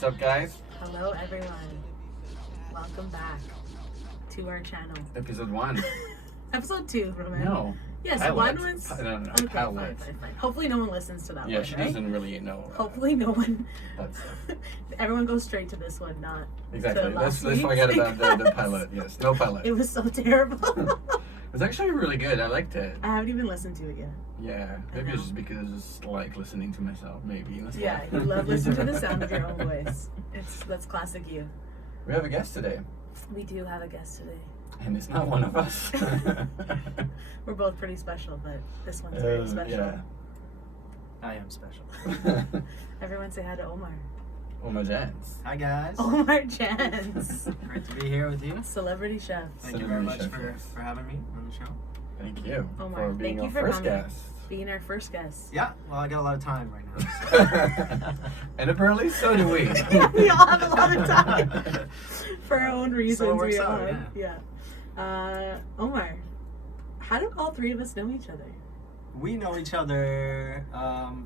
What's up, guys? Hello, everyone. Welcome back to our channel. Episode 1. Episode 2, Roman. No. Yes, pilot. one was. No, Okay, pilot. fine. Hopefully, no one listens to that Yeah, one. she right? doesn't really know. Hopefully, no one. That stuff. Everyone goes straight to this one, not. Exactly. To Let's last forget week's about the because pilot. Yes, no pilot. It was so terrible. It was actually really good. I liked it. I haven't even listened to it yet. Yeah, maybe it's just because I just like listening to myself. Maybe. That's Yeah, why. you love listening to the sound of your own voice. That's classic you. We have a guest today, We do have a guest today. and it's not one of us. We're both pretty special, but this one's very special. Yeah. I am special. Everyone say hi to Omar. Omer Jahangir. Hi guys. Omar Jans, Great to be here with you. celebrity chef. Thank you very much Celebrity chef, for having me on the show. Thank you Omar, for being thank you our for first coming. guest. Being our first guest. Yeah, well I got a lot of time right now. So. And apparently so do we. We all have a lot of time for our own reasons. So it works we all out, have. Yeah. Omar, how do all three of us know each other? We know each other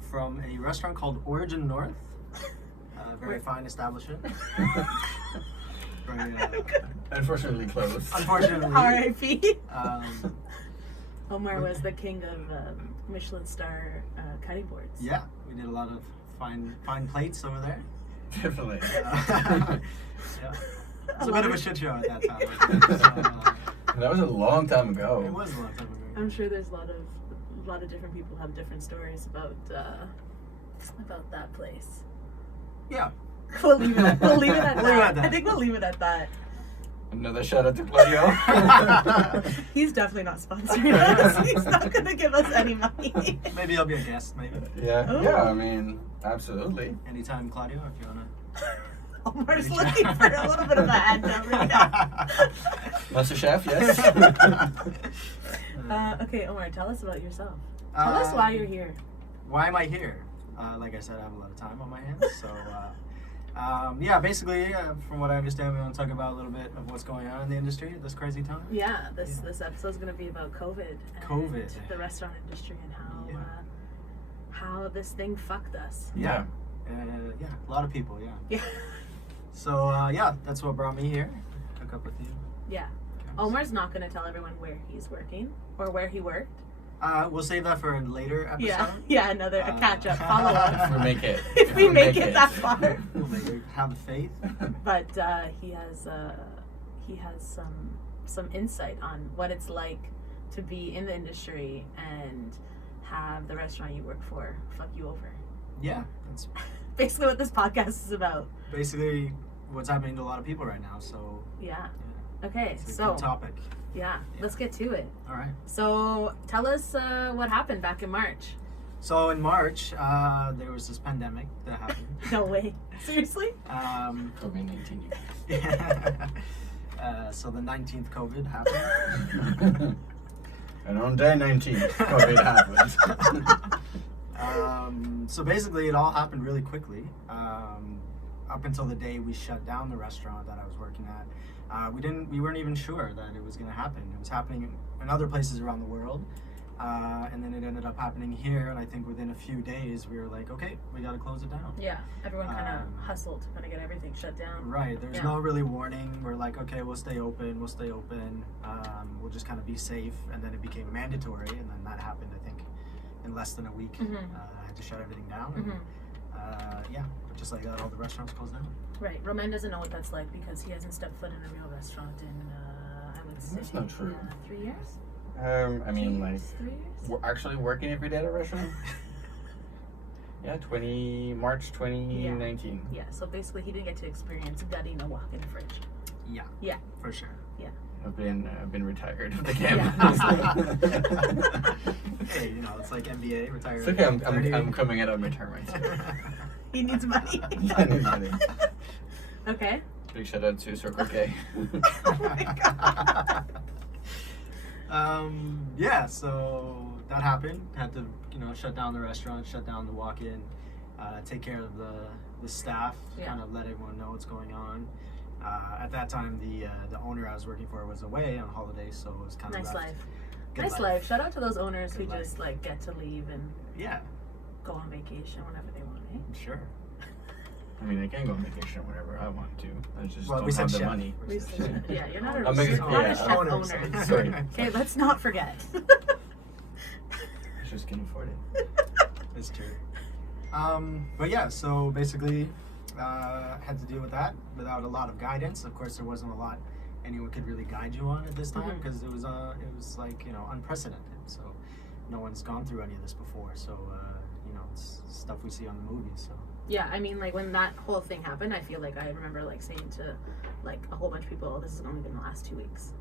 from a restaurant called Origin North. A very fine establishment. Very, Unfortunately closed. unfortunately. R.I.P. Um, Omar was the king of Michelin star cutting boards. yeah, we did a lot of fine plates over there. Definitely. Yeah. It's a bit of a shit show at that time. I think. That was a long time So, ago. it was a long time ago. I'm sure there's a lot of different people have different stories about that place. Yeah. We'll leave it at We'll leave it at that. that. I think we'll leave it at that. Another shout out to Claudio. He's definitely not sponsoring us. He's not going to give us any money. Maybe I'll be a guest, maybe. Yeah, Oh. yeah, I mean, absolutely. Anytime, Claudio, if you wanna. Omar's looking for a little bit of a handout right now. Master Chef, yes. Okay, Omar, tell us about yourself. Tell us why you're here. Why am I here? Like I said, I have a lot of time on my hands, so yeah. Basically, from what I understand, we want to talk about a little bit of what's going on in the industry at this crazy time. Yeah, this episode's going to be about COVID. And COVID. the restaurant industry and how this thing fucked us. Yeah. Yeah, a lot of people. Yeah. Yeah. So yeah, that's what brought me here. Hook up with you. Yeah. Omar's not going to tell everyone where he's working or where he worked. We'll save that for a later episode. Yeah, a catch up, follow If we up. make it. If we make it that far. We'll have the faith. But he has some insight on what it's like to be in the industry and have the restaurant you work for fuck you over. Yeah, that's Basically what this podcast is about. basically what's happening to a lot of people right now. So Yeah. Okay, it's a so good topic. yeah, let's get to it. All right. So tell us what happened back in March. So in March, there was this pandemic that happened. No way. Seriously? COVID-19. So the 19th COVID happened. And on day 19, COVID happened. So basically, it all happened really quickly. Up until the day we shut down the restaurant that I was working at, we weren't even sure that it was going to happen. It was happening in other places around the world, and then it ended up happening here. And I think within a few days, we were like, okay, we got to close it down. Yeah, everyone kind of hustled to kind of get everything shut down. Right. There's Yeah. no really warning. We're like, okay, we'll stay open. We'll stay open. We'll just kind of be safe. And then it became mandatory, and then that happened, I think, in less than a week. Mhm. I had to shut everything down. Mhm. And, yeah, just like that, all the restaurants closed down. Right. Roman doesn't know what that's like because he hasn't stepped foot in a real restaurant in, I would say, That's not true. 3 years? I mean, like, 3 years? we're actually working every day at a restaurant. Yeah, March 2019. Yeah, so basically he didn't get to experience gutting a walk-in fridge. Yeah. Yeah. For sure. I've been retired of the Yeah. game. Hey, it's like NBA, retired. It's okay, I'm coming out of retirement. He needs money. I need money. Okay. Big shout out to Circle K. Oh my god. Yeah, so that happened. Had to, shut down the restaurant, shut down the walk-in, take care of the staff, Yeah. kind of let everyone know what's going on. At that time, the owner I was working for was away on holiday, so it was kind of Nice left. life. Good Nice life. Shout out to those owners who Good life. just like get to leave and Yeah, go on vacation whenever they want. Eh? sure. I mean, I can go on vacation whenever I want to. I just Well, don't we have said the chef. money. We said chef. Yeah, you're not a, I'm making- you're not yeah, a chef owners. owner. Sorry. Okay, let's not forget. I just can't afford it. It's true. But yeah, so basically, had to deal with that without a lot of guidance. Of course, there wasn't a lot anyone could really guide you on at this time Mhm. because it was like, you know, unprecedented. So no one's gone through any of this before. So you know, it's stuff we see on the movies. So Yeah, I mean, like when that whole thing happened, I feel like I remember like saying to like a whole bunch of people, "This is only going to last 2 weeks.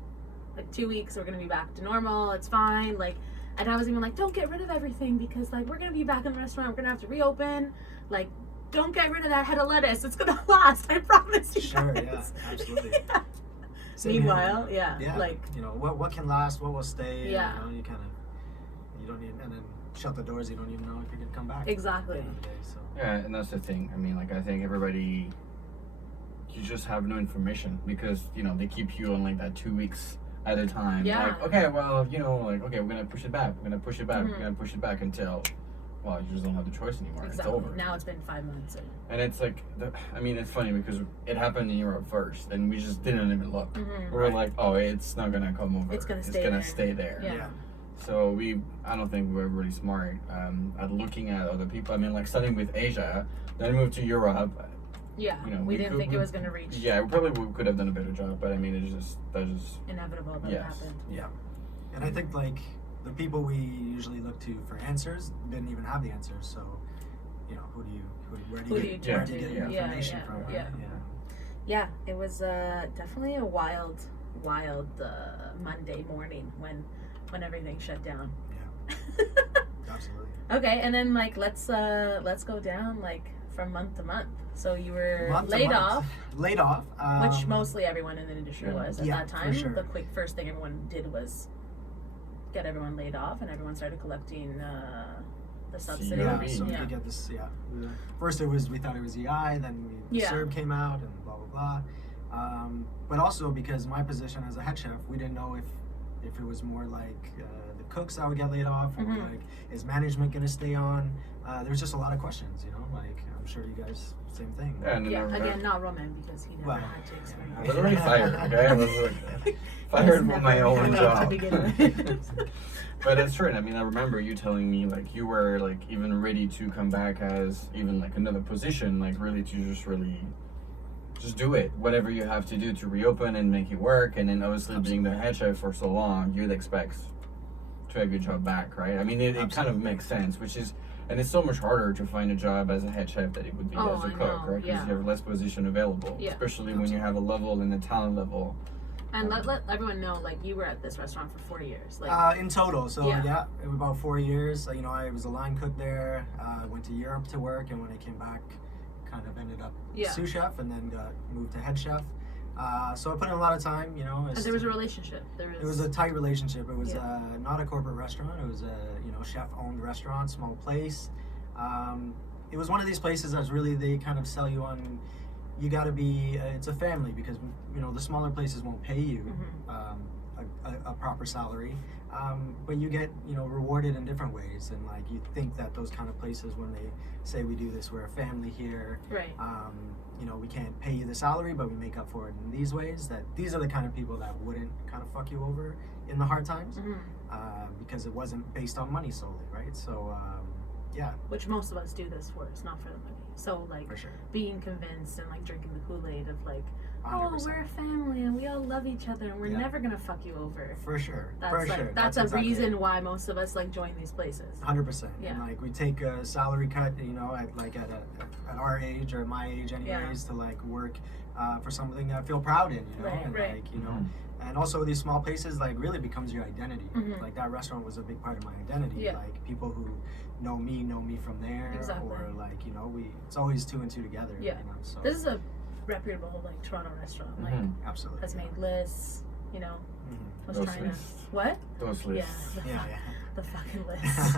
Like 2 weeks, we're going to be back to normal. It's fine." Like, and I was even like, "Don't get rid of everything because like we're going to be back in the restaurant. We're going to have to reopen. Like, don't get rid of that head of lettuce. It's going to last. I promise you." sure, guys. yeah, absolutely. Yeah. Same here, Meanwhile, you know? yeah, like you know, what can last, what will stay. Yeah. You know, you don't need, and then shut the doors. You don't even know if you're gonna come back. exactly. At the end of the day, so. Yeah, and that's the thing. I mean, like, I think everybody, you just have no information because, you know, they keep you on like that 2 weeks at a time. Yeah. Like, okay, well, you know, like, okay, we're going to push it back. We're going to push it back. Mhm. We're going to push it back until, well, you just don't have the choice anymore. Exactly. It's over. Now it's been 5 months. And it's like, I mean, it's funny because it happened in Europe first and we just didn't even look. Mhm. We were like, oh, it's not going to come over. It's gonna stay gonna there. stay there. Yeah. So I don't think we're really smart at looking at other people. I mean, like starting with Asia, then moved to Europe. Yeah, You know, we didn't think it was going to reach. Yeah, we probably could have done a better job, but I mean, that's just Inevitable that it Yes. happened. Yeah, and I think like the people we usually look to for answers didn't even have the answers. So, you know, where do you turn get to? your Yeah, information yeah, from? Right? yeah. Yeah, it was definitely a wild Monday morning when everything shut down. Absolutely. Okay, and then like let's go down like from month to month. So you were Month to laid month. off, Laid off. which mostly everyone in the industry yeah. was at Yeah, that for time. sure. The first thing everyone did was get everyone laid off, and everyone started collecting the subsidy. Yeah, CRB. so we Yeah. could get this. Yeah. First we thought it was EI, then the Yeah. CERB came out, and blah blah blah. But also because my position as a head chef, we didn't know if it was more like the cooks that would get laid off, or Mhm. like is management gonna stay on? There's just a lot of questions, you know. Like I'm sure you guys same thing. yeah. And then Yeah, I again, not Roman because he never Well, had to explain. I was already fired. Okay, I was like fired for my own To job. begin with. But it's true. I mean, I remember you telling me like you were like even ready to come back as even like another position, like really to just do it, whatever you have to do to reopen and make it work. And then obviously being the head chef for so long, you'd expect to have your job back, right? I mean, it kind of Absolutely. makes sense, which is, and it's so much harder to find a job as a head chef than it would be Oh, as a I cook, know, right? Because yeah. you have less position available, Yeah. especially when you have a level and a talent level. And let everyone know, like, you were at this restaurant for 4 years. Like, In total, so Yeah. it was about 4 years. You know, I was a line cook there. Went to Europe to work, and when I came back, kind of ended up Yeah. sous chef, and then got moved to head chef. So I put in a lot of time. You know, and there was a relationship. it was a tight relationship. It was Yeah. not a corporate restaurant. It was a chef-owned restaurant, small place. It was one of these places that's really they kind of sell you on. You got to be. It's a family because the smaller places won't pay you a proper salary, but you get rewarded in different ways. And like you think that those kind of places when they say we do this, we're a family here. Right. We can't pay you the salary, but we make up for it in these ways. That these are the kind of people that wouldn't kind of fuck you over in the hard times, because it wasn't based on money solely, right? So yeah, Which most of us do this for. It's not for the money. So like for sure. being convinced and like drinking the Kool-Aid of like, 100%. oh, we're a family and we all love each other and we're Yeah. never gonna fuck you over. For sure. That's for like sure. that's a exactly reason it. why most of us like join these places. 100%. Yeah. And like we take a salary cut, at our age or my age anyways, to like work for something that I feel proud in, Right, and right. like and also these small places like really becomes your identity. Mhm. Like that restaurant was a big part of my identity. Yeah. Like people who know me from there, Exactly. or like it's always two and two together. Yeah. So This is a reputable like Toronto restaurant. Like Mhm. absolutely has made lists. Mhm. Was Those trying lists. to what? Those lists. Yeah. Yeah, The fucking list.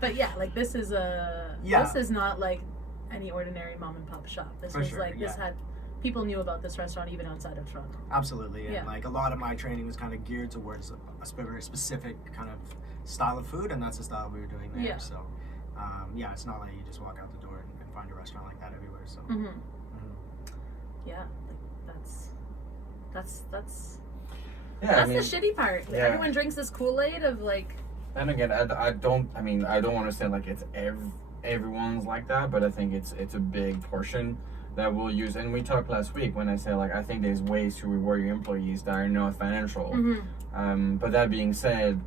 But yeah, like this is Yeah. this is not like any ordinary mom and pop shop. This For was sure, like this yeah. had people knew about this restaurant even outside of Toronto. Absolutely, and Yeah. like a lot of my training was kind of geared towards a very specific kind of style of food, and that's the style we were doing there. Yeah. So, yeah, it's not like you just walk out the door and find a restaurant like that everywhere. So Mm-hmm. mhm. Yeah, like that's Yeah, that's the shitty part. yeah. Everyone drinks this Kool-Aid of like. And again, I don't want to say like it's everyone's like that, but I think it's a big portion that we'll use. And we talked last week when I said like I think there's ways to reward your employees that are not financial. Mm-hmm. But that being said,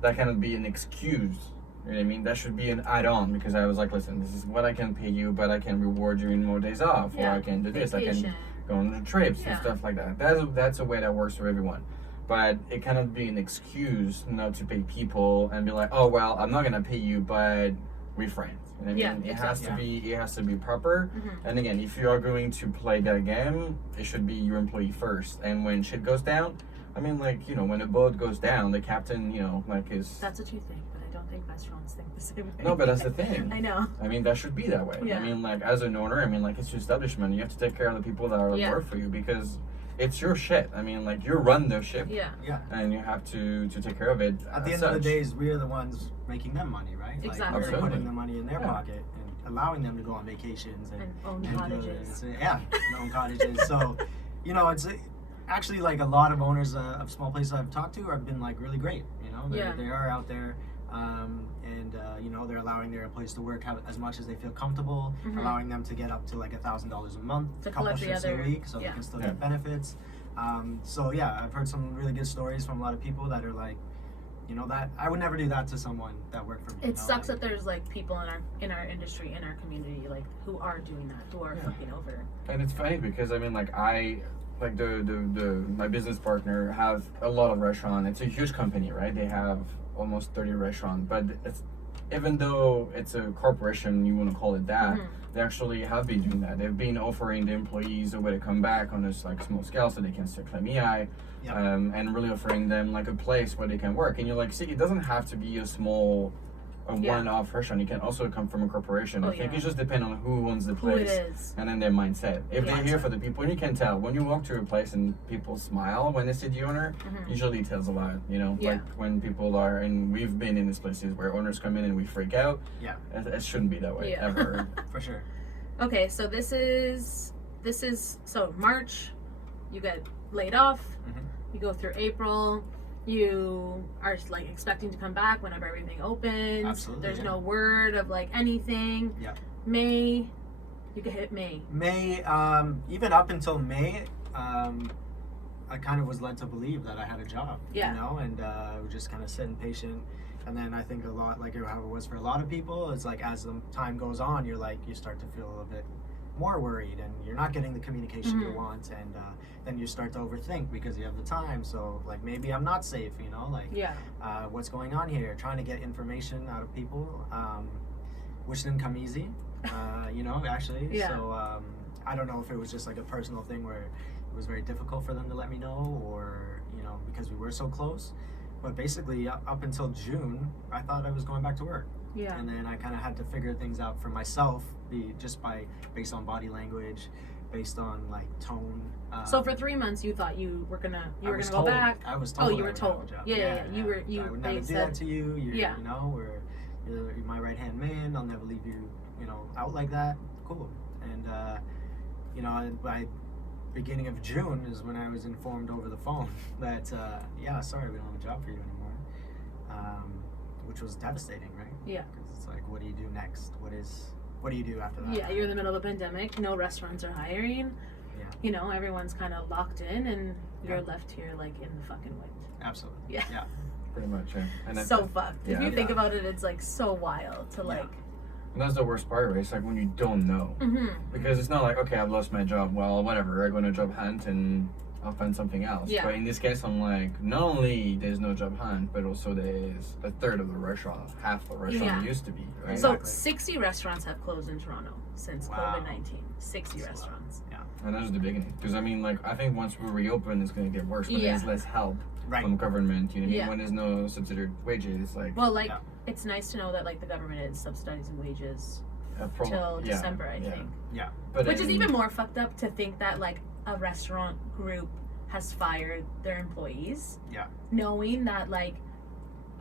that cannot be an excuse. You know what I mean? That should be an add-on, because I was like, listen, this is what I can pay you, but I can reward you in more days off, or I can do this, I Vacation. can go on the trips and stuff like that. That's a way that works for everyone. But it cannot be an excuse not to pay people and be like, oh well, I'm not gonna pay you, but we're friends. You know what I mean? Yeah, It has to exactly. be proper. Mm-hmm. And again, if you are going to play that game, it should be your employee first. And when shit goes down, I mean, like, you know, when a boat goes down, the captain, you know, like is. That's what you think, but I don't think restaurants think the same way. No, but that's the thing. I know. I mean, that should be that way. Yeah. I mean, like, as an owner, I mean, like, it's your establishment. You have to take care of the people that are Yeah. work for you, because it's your shit. I mean, like, you run the ship. Yeah. Yeah. And you have to take care of it. At the end of the days, we are the ones making them money, right? Exactly. Like, we're Absolutely. putting the money in their Yeah. pocket and allowing them to go on vacations and own do cottages. this. Yeah, and own cottages. So, you know, it's actually like a lot of owners of small places I've talked to have been like really great. You know, Yeah. they are out there, and you know, they're allowing their employees to work as much as they feel comfortable, Mhm. allowing them to get up to like $1,000 a month, To a couple collect the shifts other- a week, so yeah. they can still Yeah. get benefits. So yeah, I've heard some really good stories from a lot of people that are like, you know, that I would never do that to someone that worked for me. you It know, sucks like, that there's like people in our industry, in our community, like who are doing that, who are Yeah. fucking over. And it's funny because I mean, like, my business partner have a lot of restaurants. It's a huge company, right? They have almost 30 restaurants, but it's, even though it's a corporation, you want to call it that, Mhm. they actually have been doing that. They've been offering the employees a way to come back on this like small scale so they can still claim EI, Yep. and really offering them like a place where they can work. And you're like, see, it doesn't have to be a Yeah. one-off restaurant. It can also come from a corporation. Oh, I think yeah. it just depends on who owns the Who it place is. and then their mindset. If Yeah. they're here for the people, and you can tell when you walk to a place and people smile when they see the owner, Mhm. usually tells a lot. You know, Yeah. like when people are, and we've been in these places where owners come in and we freak out. Yeah. It shouldn't be that way Yeah. ever. for sure. Okay, so this is so March, you get laid off. Mhm. You go through April. You are like expecting to come back whenever everything opens. Absolutely, There's yeah. no word of like anything. Yeah. May, you could hit May. May, even up until May, I kind of was led to believe that I had a job. Yeah. You know, and I would just kind of sit and patient. And then I think a lot, like how it was for a lot of people, it's like as the time goes on, you start to feel a bit more worried, and you're not getting the communication you Mhm. want, and then you start to overthink because you have the time. So like maybe I'm not safe, you know, like Yeah. what's going on here? Trying to get information out of people, which didn't come easy, you know, actually. Yeah. So I don't know if it was just like a personal thing where it was very difficult for them to let me know, or you know, because we were so close. But basically, up until June, I thought I was going back to work. Yeah. And then I kind of had to figure things out for myself, based on body language, based on like tone. So for 3 months, you thought you were gonna I was go told- back. I was Oh, told. you I were would have a told. job. Yeah. So I would never They do said. that to you. You're, Yeah. You know, you're my right hand man. I'll never leave you, you know, out like that. Cool. And you know, by beginning of June is when I was informed over the phone that yeah, sorry, we don't have a job for you anymore. Which was devastating, right? Yeah. Because it's like, what do you do next? What do you do after that? Yeah, you're in the middle of a pandemic. No restaurants are hiring. Yeah. You know, everyone's kind of locked in, and you're Yeah. left here like in the fucking wind. Absolutely. Yeah. Yeah. Pretty much, yeah. And that- So fucked. If yeah. you think Yeah. about it, it's like so wild to like. and that's the worst part, right? It's like when you don't know. Mm-hmm. Because it's not like, okay, I've lost my job. Well, whatever. I go on a job hunt and I'll find something else. Yeah. But in this case, I'm like, not only there's no job hunt, but also there's a third of the restaurant, half the restaurant Yeah. used to be. Right? So Exactly. 60 restaurants have closed in Toronto since Wow. COVID-19. 60 That's a lot. restaurants. Yeah. And that's the beginning. Because I mean, like, I think once we reopen, it's going to get worse. When Yeah. there's less help Right. from government. You know what I Yeah. mean? When there's no subsidized wages, like Well, like Yeah. it's nice to know that like the government is subsidizing wages till till December, I think. Yeah. But Which is then- even more fucked up to think that like a restaurant group has fired their employees. Yeah. Knowing that like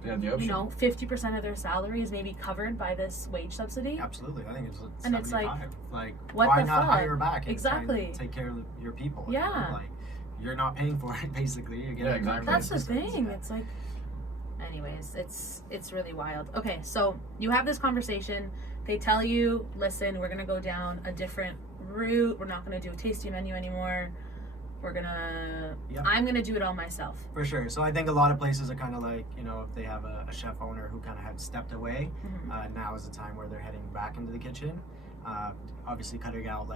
the option. 50% of their salary is maybe covered by this wage subsidy. Absolutely, I think it's And it's 75. Like, what why the not fuck? hire back and try Exactly. and take care of your people? you Yeah. know? Like, you're not paying for it, basically. You're getting Yeah, exactly. That's the assistance. thing. It's like, anyways, it's really wild. Okay, so you have this conversation. They tell you, listen, we're gonna go down a different route. We're not gonna do a tasting menu anymore. We're gonna. Yeah. I'm gonna do it all myself. For sure. So I think a lot of places are kind of like, if they have a chef owner who kind of had stepped away, Mhm. now is the time where they're heading back into the kitchen. Obviously cutting out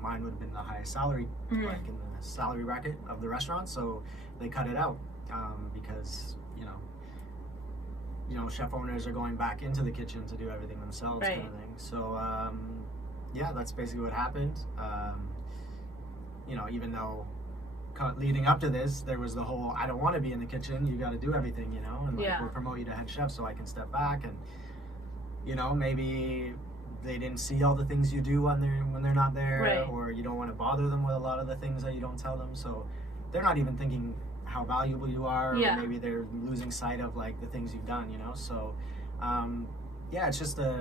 mine would have been the highest salary, Mhm. like in the salary bracket of the restaurant. So they cut it out because, chef owners are going back into the kitchen to do everything themselves kind of Right. thing. So, yeah, that's basically what happened. Even though leading up to this, there was the whole, I don't want to be in the kitchen, you got to do everything, and Yeah. we'll promote you to head chef so I can step back. And, maybe they didn't see all the things you do when they're not there, Right. or you don't want to bother them with a lot of the things that you don't tell them. So they're not even thinking how valuable you are, Yeah. or maybe they're losing sight of like the things you've done, So, yeah, it's just it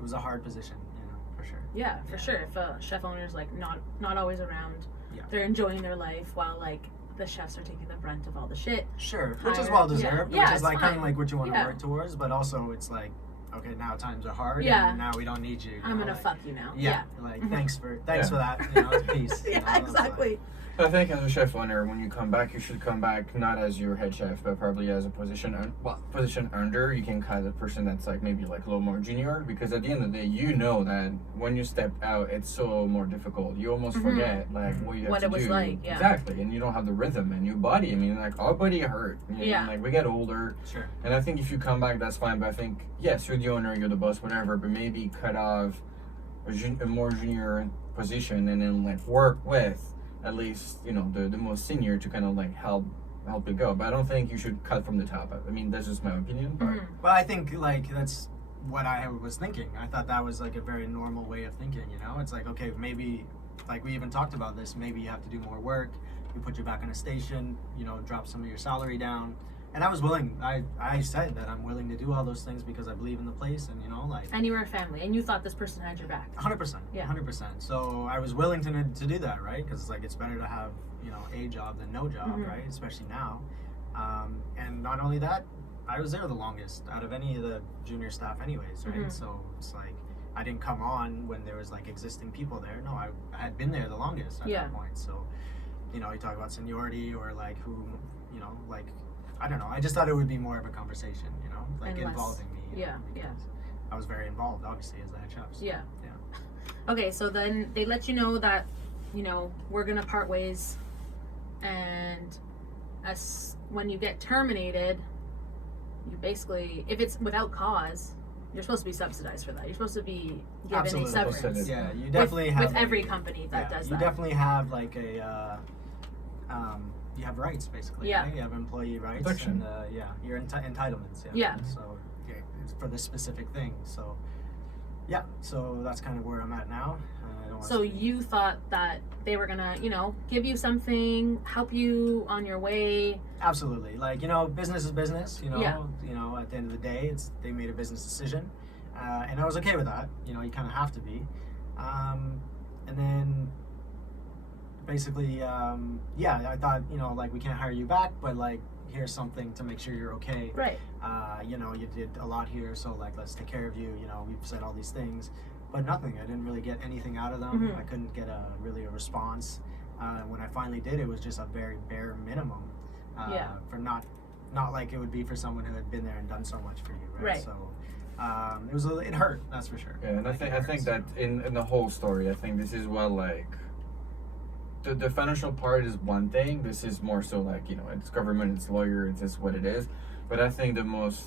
was a hard position, for sure. Yeah, for Yeah. sure. If a chef owner's like not always around, Yeah. they're enjoying their life while like the chefs are taking the brunt of all the shit. Sure, which is Higher- well deserved, yeah, which it's is like kind of fine. like what you want to Yeah. work towards, but also it's like, okay, now times are hard, Yeah. and now we don't need you. I'm gonna like, fuck you now. Yeah, like Mhm. thanks for Yeah. that, peace. Yeah, It's like- exactly. I think as a chef owner, when you come back, you should come back not as your head chef, but probably as a position under. You can kind of person that's like maybe like a little more junior, because at the end of the day, that when you step out, it's so more difficult. You almost Mhm. forget like what you have What to it was do. like, yeah. Exactly, and you don't have the rhythm in your body. I mean, like our body hurt. Yeah. Like we get older, Sure. and I think if you come back, that's fine. But I think yes, you're the owner, you're the boss, whatever. But maybe cut off a more junior position, and then like work with at least the most senior to kind of like help it go. But I don't think you should cut from the top. I mean, that's just my opinion. But Mhm. But I think like that's what I was thinking. I thought that was like a very normal way of thinking. It's like, okay, maybe like we even talked about this. Maybe you have to do more work. You put you back on a station. Drop some of your salary down. And I was willing. I said that I'm willing to do all those things because I believe in the place, and like. And you were a family, and you thought this person had your back. 100%. Yeah. 100%. So I was willing to do that, right? Because it's like it's better to have a job than no job, Mhm. right? Especially now. And not only that, I was there the longest out of any of the junior staff, anyways, right? Mhm. So it's like I didn't come on when there was like existing people there. No, I had been there the longest at Yeah. that point. So you talk about seniority or like who, like I don't know. I just thought it would be more of a conversation, like And less- involving me. yeah, yeah. because I was very involved, obviously, as the head chef. So. Yeah. Yeah. Okay, so then they let you know that, we're gonna part ways, and when you get terminated, you basically, if it's without cause, you're supposed to be subsidized for that. You're supposed to be given Absolutely. a severance. Yeah, you definitely have with every a- company that does you that. definitely have like you have rights basically. Yeah. Right? You have employee rights Protection. and your entitlements. Yeah. So it's for this specific thing. So yeah, so that's kind of where I'm at now. I don't wanna So speak- you thought that they were gonna, give you something, help you on your way. Absolutely, like business is business. Yeah. At the end of the day, they made a business decision, and I was okay with that. You kind of have to be, and then basically, I thought like we can't hire you back, but like here's something to make sure you're okay. Right. You did a lot here, so like let's take care of you. We've said all these things, but nothing. I didn't really get anything out of them. Mhm. I couldn't get a response. When I finally did, it was just a very bare minimum. Yeah. For not like it would be for someone who had been there and done so much for you, right? Right. So it hurt, that's for sure. yeah, and I Like, think it I think hurts. that in the whole story, I think this is what like. The financial part is one thing. This is more so like it's government, it's lawyer, it's just what it is. But I think the most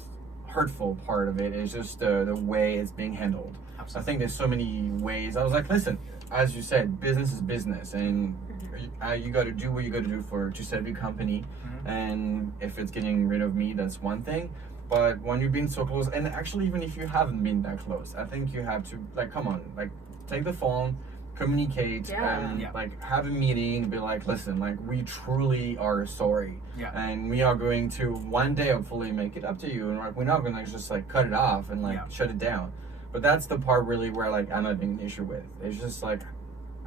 hurtful part of it is just the way it's being handled. I Absolutely. think there's so many ways. I was like, listen, as you said, business is business, and you got to do what you got to do to save your company. Mhm. And if it's getting rid of me, that's one thing. But when you've been so close, and actually even if you haven't been that close, I think you have to like come on, like take the phone, communicate and Yeah. like have a meeting, be like, listen, like we truly are sorry, and we are going to one day hopefully make it up to you, and like we're not gonna just like cut it off and like shut it down. But that's the part really where like I'm having an issue with. It's just like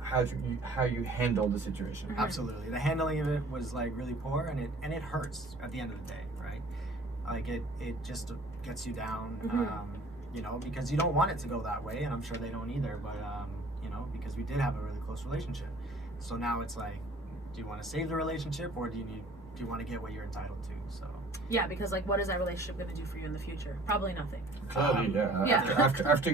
how you handle the situation. Absolutely, the handling of it was like really poor, and it hurts at the end of the day, right? Like it just gets you down, you know, because you don't want it to go that way, and I'm sure they don't either. But you know, because we did have a really close relationship, so now it's like, do you want to save the relationship, or do you want to get what you're entitled to? So yeah, because like, what is that relationship going to do for you in the future? Probably nothing. Clearly, After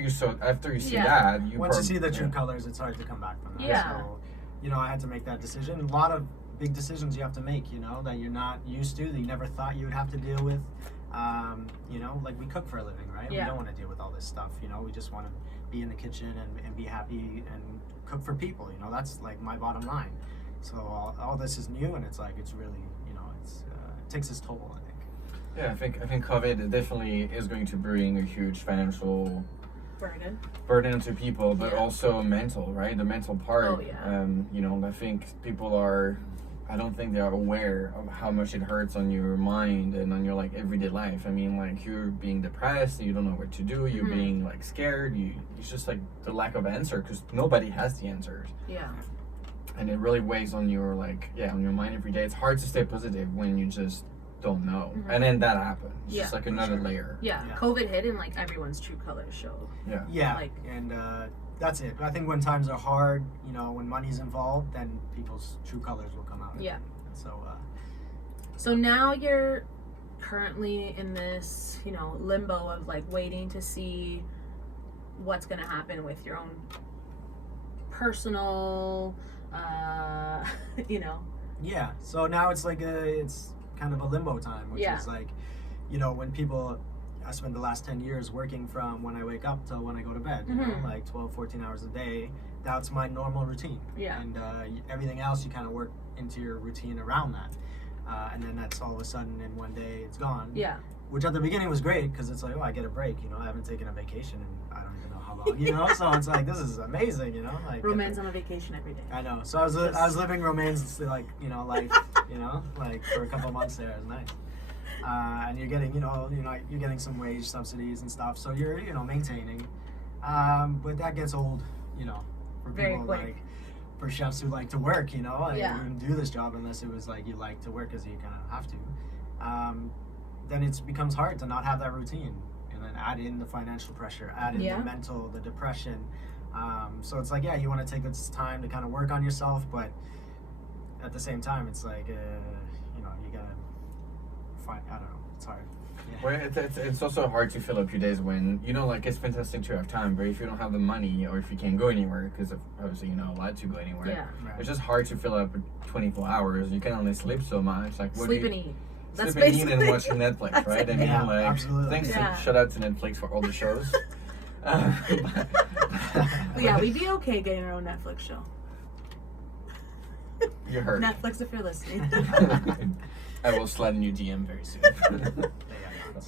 you see Yeah. that, once you see the true colors, it's hard to come back from that. Yeah. So, you know, I had to make that decision. A lot of big decisions you have to make, you know, that you're not used to, that you never thought you would have to deal with. You know, like we cook for a living, right? Yeah. We don't want to deal with all this stuff, you know. We just want to be in the kitchen and be happy and cook for people, you know. That's like my bottom line. So all this is new, and it's like, it's really, you know, it takes its toll, I think. Yeah, I think COVID definitely is going to bring a huge financial burden to people, but also mental, right? The mental part. Oh, yeah. You know, I don't think they are aware of how much it hurts on your mind and on your like everyday life. I mean, like you're being depressed, you don't know what to do, you're being like scared. It's just like the lack of answer, because nobody has the answers. Yeah. And it really weighs on your on your mind every day. It's hard to stay positive when you just don't know. And then that happened. It's just like another layer. Yeah. COVID hit and like everyone's true colors showed. Yeah. Like, and that's it. I think when times are hard, you know, when money's involved, then people's true colors will come out. Yeah. So now you're currently in this, you know, limbo of like waiting to see what's going to happen with your own personal, you know. Yeah. So now it's like it's kind of a limbo time, which is like, you know, when people, I spent the last 10 years working from when I wake up till when I go to bed, you know, like 12, 14 hours a day. That's my normal routine. Yeah. And everything else, you kind of work into your routine around that. And then that's all of a sudden in one day it's gone. Yeah. Which at the beginning was great, because it's like, oh, I get a break, you know. I haven't taken a vacation in I don't even know how long, you know. So it's like, this is amazing, you know. Like Romain's on a vacation every day. I know. So I was living Romain's like, you know, life, you know, like for a couple of months there. It was nice. And you're getting, you're getting some wage subsidies and stuff, so you're, you know, maintaining. But that gets old, you know, for Very people quick. like, for chefs who like to work, you know, and Yeah. you wouldn't do this job unless it was like you like to work because you kind of have to. Then it becomes hard to not have that routine, and then add in the financial pressure, add in the mental, the depression. So it's like, yeah, you want to take this time to kind of work on yourself, but at the same time, it's like, you know, you gotta find. I don't know. It's hard. Yeah. Well, it's also hard to fill up your days when, you know, like it's fantastic to have time, but if you don't have the money or if you can't go anywhere, because obviously you're not allowed to go anywhere, Right. it's just hard to fill up 24 hours. You can only sleep so much. Like what Sleep do and you, eat. Sleep That's and eat and basically- watch Netflix, right? I mean, Yeah, like, absolutely. thanks. Yeah. Shout out to Netflix for all the shows. But yeah, we'd be okay getting our own Netflix show. You heard. Netflix, if you're listening. I will slide in your DM very soon. Yeah.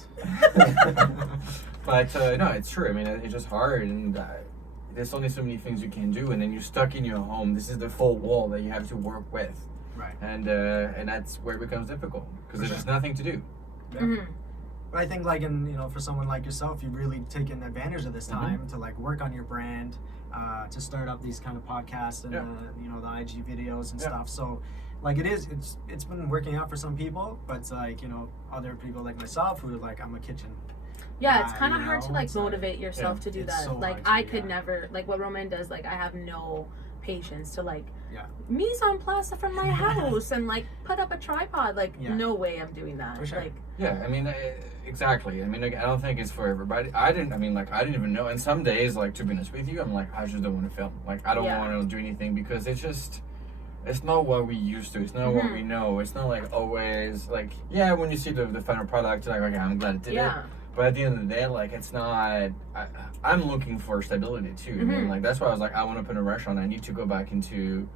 But no, it's true. I mean, it's just hard, and there's only so many things you can do, and then you're stuck in your home. This is the full wall that you have to work with, Right. and that's where it becomes difficult because there's just nothing to do. Yeah. But I think, like, for someone like yourself, you've really taken advantage of this time to like work on your brand, to start up these kind of podcasts and the IG videos and stuff. So, like, it's been working out for some people, but it's like, you know, other people like myself who are like, I'm a kitchen. Yeah, it's kind of you hard know, to like it's like- motivate yourself to do it's that. so Like hard to, I could yeah. never, like what Romain does, like I have no patience to like Yeah. mise en place from my house and like put up a tripod. Like Yeah. no way I'm doing that. For sure. Like Yeah, I mean, exactly. I mean, like, I don't think it's for everybody. I didn't even know. And some days, like, to be honest with you, I'm like, I just don't want to film. Like, I don't want to do anything because it's not what we used to. It's not what we know. It's not like always, like, yeah, when you see the final product, you're like, okay, I'm glad it did it. But at the end of the day, like, it's not, I'm looking for stability too. I mean, like, that's why I was like, I want to open a restaurant. I need to go back into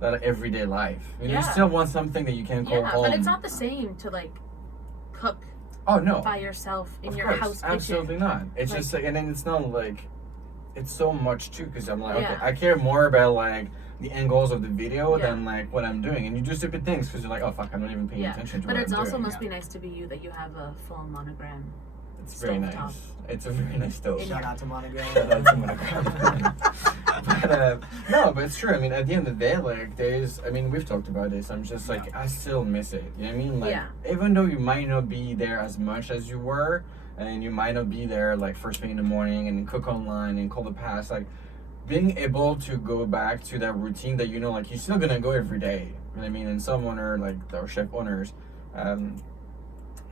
that everyday life. And you still want something that you can call home. but it's not the same to like cook Oh, no. by yourself in Of your course, house kitchen. absolutely not. It's Like- just like, and then it's not like, it's so much too, because I'm like, okay, Yeah. I care more about like the angles of the video Yeah. than like what I'm doing, and you do stupid things because you're like, oh fuck, I'm not even paying Yeah. attention to But what it's I'm also doing. must be nice to be you that you have a full monogram. It's very nice. stovetop. It's a very nice stove. In Shout out to Monogram. Shout out to Monogram. But no, but it's true. I mean, at the end of the day, like there's, I mean, we've talked about this. I'm just like, Yeah. I still miss it. You know what I mean? Like, Yeah. even though you might not be there as much as you were, and you might not be there like first thing in the morning and cook online and call the pass, like being able to go back to that routine that you know, like you're still gonna go every day. You know what I mean? And some owner, like our chef owners, I'm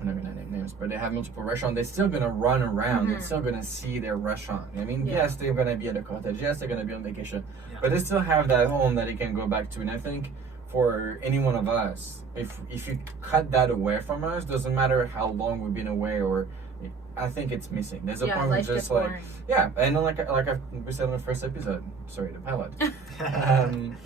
not gonna name names, but they have multiple restaurants. They're still gonna run around. They're still gonna see their restaurant. I mean, Yeah. yes, they're gonna be at a cottage. Yes, they're gonna be on vacation, Yeah. but they still have that home that they can go back to. And I think for any one of us, if you cut that away from us, doesn't matter how long we've been away, or I think it's missing. There's a point where life just gets like boring. yeah, and we said in the first episode, sorry, the pilot.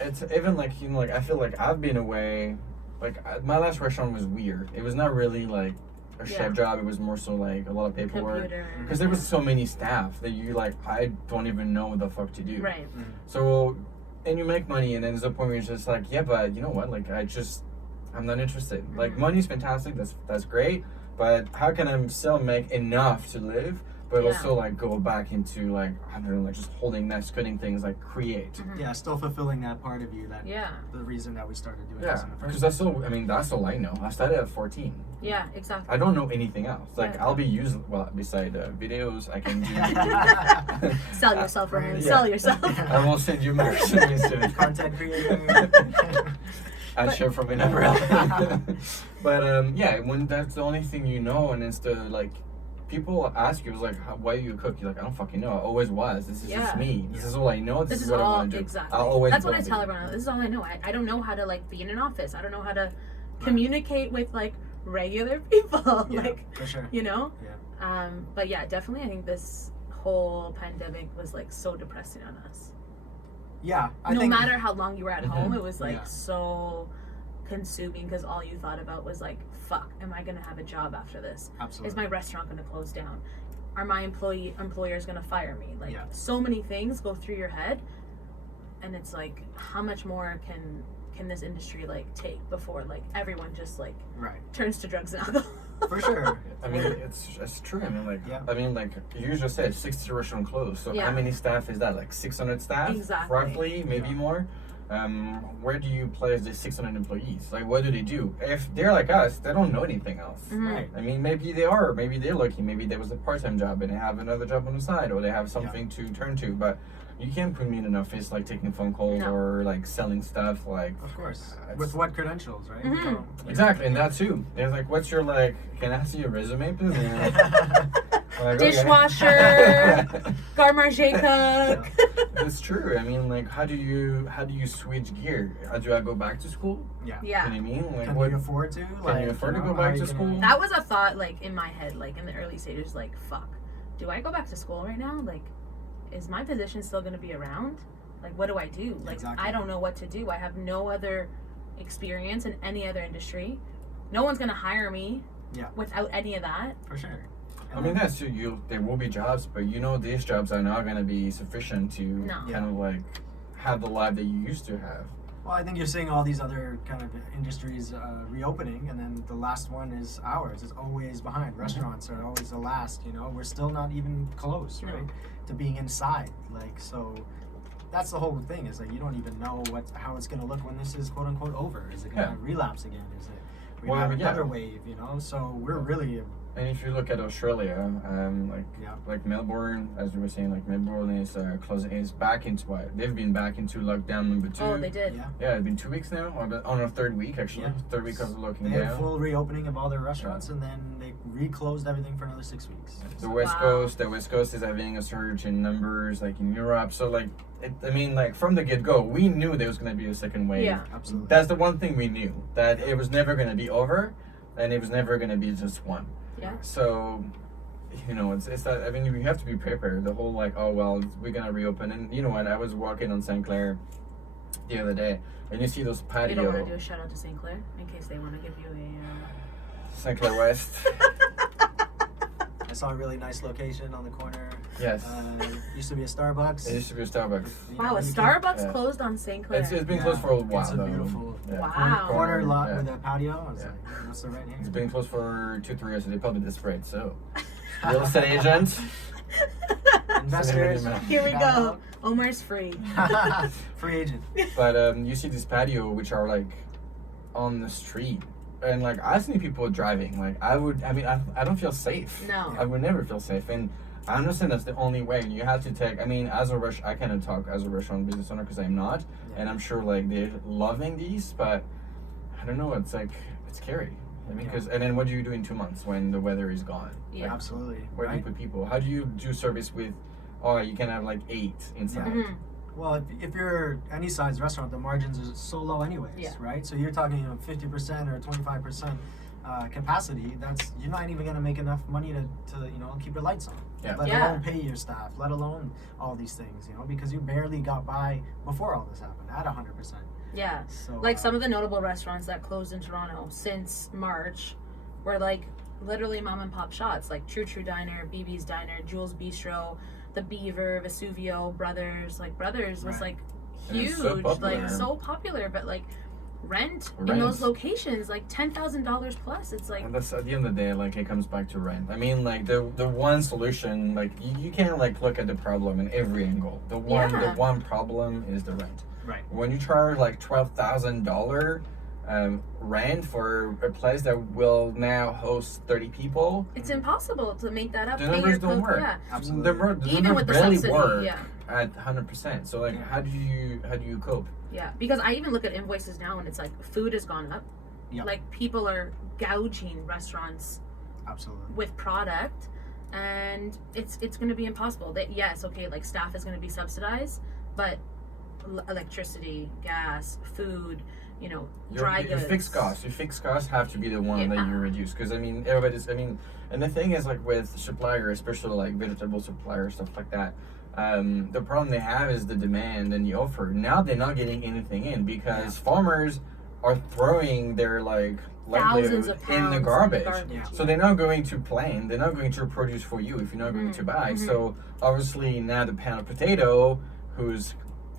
It's even like like I feel like I've been away. Like my last restaurant was weird. It was not really like a chef job. It was more so like a lot of paperwork. Computer. Because there was so many staff that you like, I don't even know what the fuck to do. Right. So, and you make money, and then there's a point where you're just like, yeah, but you know what? Like, I'm not interested. Like, money's fantastic. That's great. But how can I still make enough to live, but Yeah. also like go back into like, I don't know, like just holding nets, cutting things, like create. Yeah, still fulfilling that part of you. That Yeah. the reason that we started doing this Yeah, in the because first that's all. I mean, that's all I know. I started at 14. Yeah, exactly. I don't know anything else. Like Yeah. I'll be using beside videos I can do. Sell yourself, Ryan. Yeah. Sell yourself. I will send you my resume soon. content creator. I share from another outlet. But yeah, when that's the only thing you know, and it's the like, people ask you, like, why do you cook? You're like, I don't fucking know. I always was. This is just Yeah. me. This is all I know. This is what I all want to do. exactly. I'll always. That's what I will tell be. everyone. This is all I know. I don't know how to like be in an office. I don't know how to communicate with like regular people. Yeah, like for sure. you know. Yeah. But yeah, definitely. I think this whole pandemic was like so depressing on us. Yeah. I No think, matter how long you were at home, it was like Yeah. so consuming because all you thought about was like, fuck, am I gonna have a job after this? Absolutely. Is my restaurant gonna close down? Are my employers gonna fire me? Like Yeah. so many things go through your head, and it's like, how much more can this industry like take before like everyone just like Right. turns to drugs and alcohol? For sure. I mean, it's true. I mean, like, Yeah. I mean, like you just said, 60 restaurant closed. So Yeah. how many staff is that? Like 600 staff, Exactly. roughly, maybe Yeah. more. Where do you place the 600 employees? Like, what do they do? If they're like us, they don't know anything else. Mhm. Right. I mean, maybe they are. Maybe they're lucky. Maybe there was a part-time job and they have another job on the side, or they have something to turn to. But you can't put me in an office like taking phone calls No. or like selling stuff. Like, Of course. it's- With what credentials, right? Mhm. So- exactly, and that too. It's like, what's your like? Can I see your resume, please? Like, okay. Dishwasher, garde-manger cook. It's true. I mean, like, how do you switch gear? Do I go back to school? Yeah. You Yeah. know what I mean? Like, Can what? you afford to? Can you afford to go how back are you to gonna- school? That was a thought like in my head, like in the early stages, like, fuck, do I go back to school right now? Like, is my position still gonna be around? Like, what do I do? Like, Exactly. I don't know what to do. I have no other experience in any other industry. No one's gonna hire me Yeah. without any of that. For sure. I mean, that's true. There will be jobs, but you know, these jobs are not going to be sufficient to No. kind of like have the life that you used to have. Well, I think you're seeing all these other kind of industries reopening, and then the last one is ours. It's always behind. Restaurants are always the last. You know, we're still not even close, No. right, to being inside. Like, so that's the whole thing. Is like you don't even know how it's gonna look when this is quote unquote over. Is it gonna relapse again? Is it we Well, have yeah. another wave? You know, so we're really And if you look at Australia, yeah. like Melbourne, as you were saying, like Melbourne is closing, is back into what? They've been back into lockdown number 2. Oh, they did. Yeah. Yeah, it's been 2 weeks now, on our third week actually. Yeah. Third week of locking They had down. full reopening of all their restaurants, and then they reclosed everything for another 6 weeks. The West Wow. Coast is having a surge in numbers, like in Europe. So like, I mean, like from the get-go, we knew there was going to be a second wave. Yeah. Absolutely. That's the one thing we knew, that it was never going to be over, and it was never going to be just one. Yeah. So, you know, it's that, I mean, you have to be prepared. The whole like, oh, well, we're going to reopen. And you know what, I was walking on St. Clair the other day, and you see those You don't want to do patio, a shout out to St. Clair in case they want to give you a. St. Clair West. I saw a really nice location on the corner. Yes. Used to be a Starbucks. It used to be a Starbucks. You Wow, know, a you Starbucks Yeah. closed on St. Clair. It's been closed for a while It's a though. beautiful Yeah. Wow. corner lot Yeah. with a patio. I was Yeah. like, what's the right It's name? been closed for 2-3 years, so they're probably desperate. So, real estate agent. Investors. Here we go. Omar's free. Free agent. But you see this patio, which are like on the street, and like I see people driving. Like I don't feel safe. No. I would never feel safe, and I understand that's the only way. And you have to take. I mean, I cannot talk as a restaurant business owner because I'm not, and I'm sure like they're loving these, but I don't know. It's like it's scary. I mean, because and then what do you do in 2 months when the weather is gone? Yeah. Absolutely. Where do you Right? put people? How do you do service with? Oh, you can have like 8 inside. Mhm. Well, if you're any size restaurant, the margins are so low anyways, Yeah. right? So you're talking 50% or 25% capacity. That's you're not even gonna make enough money to keep your lights on. Yeah. Let Yeah. alone pay your staff. Let alone all these things, because you barely got by before all this happened at 100%. Yeah. So Like some of the notable restaurants that closed in Toronto since March were like literally mom and pop shots, like True True Diner, BB's Diner, Jules Bistro, The Beaver, Vesuvio, Brothers. Like Brothers was Right. like And huge, it's so popular. like so popular, but like rent in Rent. those locations like $10,000 plus. It's like And that's at the end of the day, like it comes back to rent. I mean, like the one solution, like you can't like look at the problem in every angle. The Yeah. one problem is the rent. Right. When you charge like $12,000 rent for a place that will now host 30 people, it's impossible to make that up. the Pay numbers your don't work. Yeah. Absolutely. The Even numbers with the barely subsidy, work yeah. at 100%. So like, Yeah. how do you cope? Yeah, because I even look at invoices now and it's like food has gone up. Yeah. Like people are gouging restaurants Absolutely. with product, and it's going to be impossible. That yes, okay, like staff is going to be subsidized, but electricity, gas, food, dry Your goods. fixed costs have to be the one that Yeah. you reduce, because and the thing is, like with suppliers, especially like vegetable suppliers, stuff like that, the problem they have is the demand and the offer. Now they're not getting anything in because farmers are throwing their like Thousands livelihood of in pounds the garbage. Yeah. So they're not going to plant, they're not going to produce for you if you're not going to buy. Mhm. So obviously now the pound of potato, whose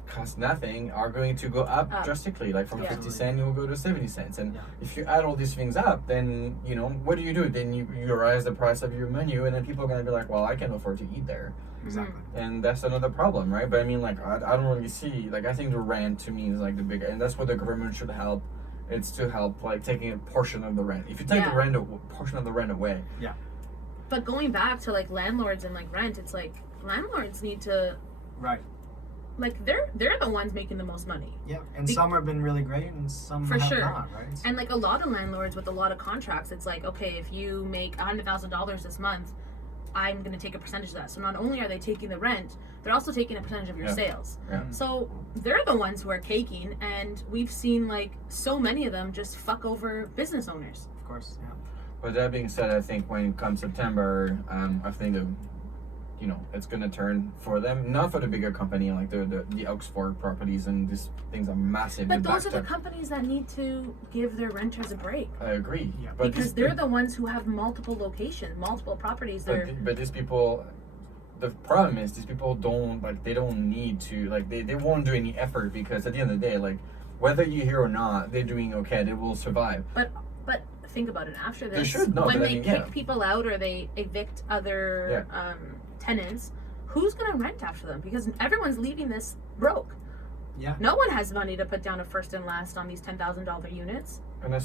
cost nothing, are going to go up drastically. Like from Yeah. 50 cents, it will go to 70 cents. And Yeah. if you add all these things up, then what do? Then you raise the price of your menu, and then people are going to be like, well, I can't afford to eat there. Exactly. And that's another problem, right? But I mean, like, I don't really see, like, I think the rent to me is like the bigger, and that's what the government should help. It's to help, like, taking a portion of the rent. If you take Yeah. the portion of the rent away, But going back to like landlords and like rent, it's like landlords need to Right. like they're the ones making the most money. Yeah. And Be- some have been really great, and some For have sure. not. Right. And like a lot of landlords with a lot of contracts, it's like, okay, if you make $100,000 this month, I'm going to take a percentage of that. So not only are they taking the rent, they're also taking a percentage of your Yeah. sales. Yeah. So they're the ones who are caking, and we've seen like so many of them just fuck over business owners. Of course. Yeah. But that being said, I think when it comes September, I think it's gonna turn for them, not for the bigger company like the Oxford properties, and these things are massive. But They're those are the backed up. companies that need to give their renters a break. I agree. Yeah. But Because they're the ones who have multiple locations, multiple properties. But these people, the problem is these people don't need to, like, they won't do any effort, because at the end of the day, like, whether you're here or not, they're doing okay. They will survive. But think about it. After They this, should, no, when but I they mean, kick yeah. people out or they evict other tenants, who's going to rent after them? Because everyone's leaving this broke. Yeah. No one has money to put down a first and last on these $10,000 units. And I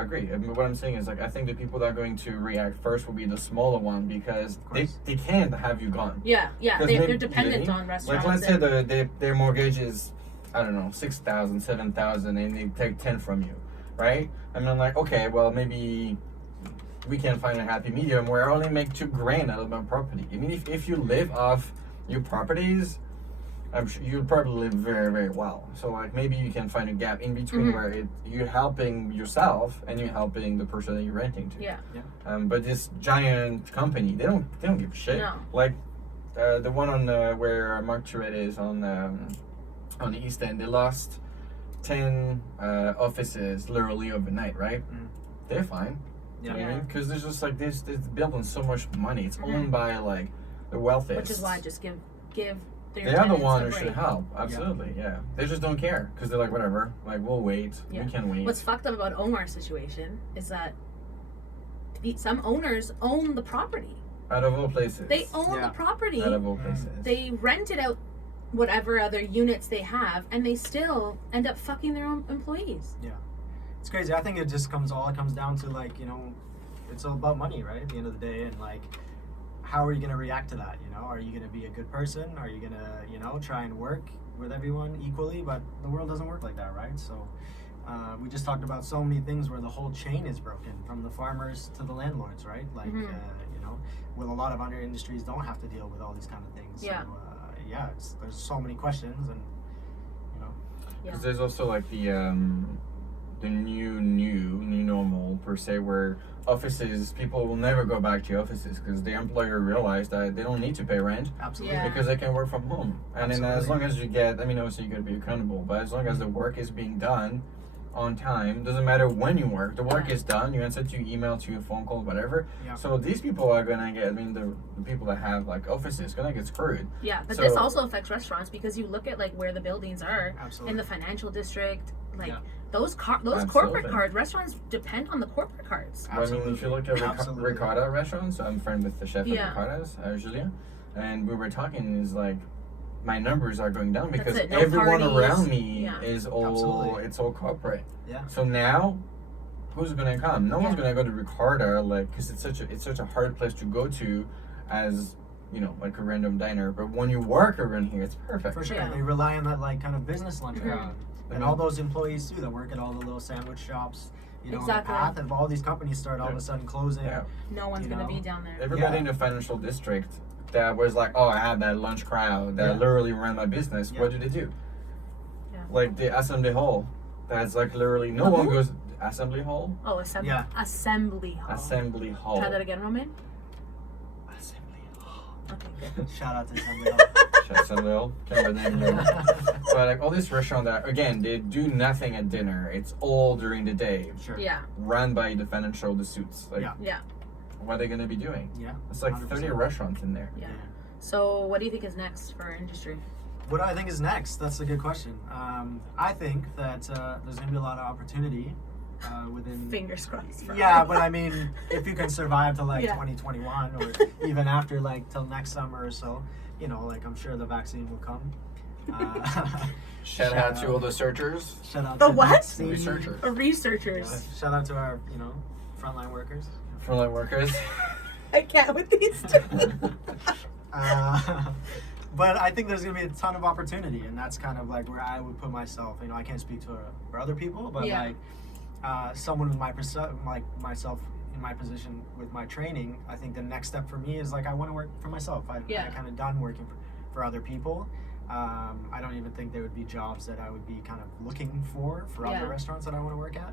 agree. I mean, what I'm saying is, like, I think the people that are going to react first will be the smaller one, because they can't have you gone. Yeah, Because they're dependent on Like, restaurants. let's say their mortgage is, I don't know, 6,000, 7,000, and they take 10 from you, right? And I'm like, okay, well, maybe we can find a happy medium where I only make $2,000 out of my property. I mean, if you live off your properties, I'm sure you'll probably live very, very well. So like maybe you can find a gap in between where you're helping yourself and you're helping the person that you're renting to. Yeah. But this giant company, they don't give a shit. No. Like the one on where Mark Tourette is on the East End, they lost 10 offices literally overnight, right? They're fine. Yeah. You know what I mean? Because there's just like this built on so much money. It's owned by like the wealthiest. Which is why I just give their They are the tenants one a who break. should help. Absolutely, yeah. They just don't care because they're like, whatever. Like, we'll wait. Yeah. We can wait. What's fucked up about Omar's situation is that some owners own the property. Out of all places. They own Yeah. the property. Out of all places. They rent it out, whatever other units they have, and they still end up fucking their own employees. It's crazy. I think it just comes down to like, you know, it's all about money, right? At the end of the day, and like, how are you gonna react to that? You know, are you gonna be a good person? Are you gonna, you know, try and work with everyone equally? But the world doesn't work like that, right? So we just talked about so many things where the whole chain is broken, from the farmers to the landlords, right? Like, Mhm. you know, well, a lot of other industries don't have to deal with all these kind of things. Yeah. So, there's so many questions, and you know. Because there's also like the new normal per se, where offices, people will never go back to offices because the employer realized that they don't need to pay rent Absolutely. Yeah. because they can work from home. And then as Absolutely. long as you get, I mean, obviously you got to be accountable, but as long as the work is being done on time, doesn't matter when you work, the work Yeah. is done. You answer to your email, to your phone call, whatever. Yeah. So these people are gonna get, I mean, the people that have like offices gonna get screwed. Yeah, but So- this also affects restaurants because you look at like where the buildings are Absolutely. in the financial district, like Yeah. those corporate Absolutely. cards. Restaurants depend on the corporate cards. I mean, if you look at Absolutely. Ricotta restaurants, I'm friend with the chef Yeah. at Ricotta's, Julien, and we were talking, is like, my numbers are going down because it, no everyone parties. around me Yeah. is all, Absolutely. it's all corporate. Yeah. So now, who's gonna come? No one's Yeah. gonna go to Ricotta, like, because it's such a hard place to go to, as you know, like a random diner. But when you work around here, it's perfect. For sure. Yeah. They rely on that like kind of business lunch Mhm. crowd. And all those employees too that work at all the little sandwich shops, you know, Exactly. on the path. If all these companies start all of a sudden closing, Yeah. No one's You gonna know, be down there. Everybody Yeah. in the financial district that was like, oh, I have that lunch crowd that Yeah. literally ran my business. Yeah. What do they do? Yeah. Like the assembly hall. That's like literally no The one who? goes assembly hall. Oh, assembly Yeah. Assembly hall. Assembly hall. Try that again, Roman. Assembly hall. Okay, good. shout out to somebody Assembly hall. Can't remember the name. But like all these restaurants that again they do nothing at dinner. It's all during the day, Sure. Yeah, run by the financial the suits. Like Yeah. yeah, what are they gonna be doing? Yeah. It's like 100%. 30 restaurants in there. yeah. So, what do you think is next for our industry? What I think is next? That's a good question. I think that there's going to be a lot of opportunity within. Fingers crossed. For Yeah, all. but I mean, if you can survive to like Yeah. 2021 or even after like till next summer or so, you know, like I'm sure the vaccine will come. Shout out to all the searchers, Shout out The to what? vaccine. researchers, Or researchers. Shout out to our, you know, frontline workers. frontline workers. I can't with these two. But I think there's gonna be a ton of opportunity, and that's kind of like where I would put myself. You know, I can't speak for other people, but Yeah. like someone with like myself in my position with my training, I think the next step for me is like I want to work for myself. I'm Yeah. kind of done working for other people. I don't even think there would be jobs that I would be kind of looking for Yeah. other restaurants that I want to work at.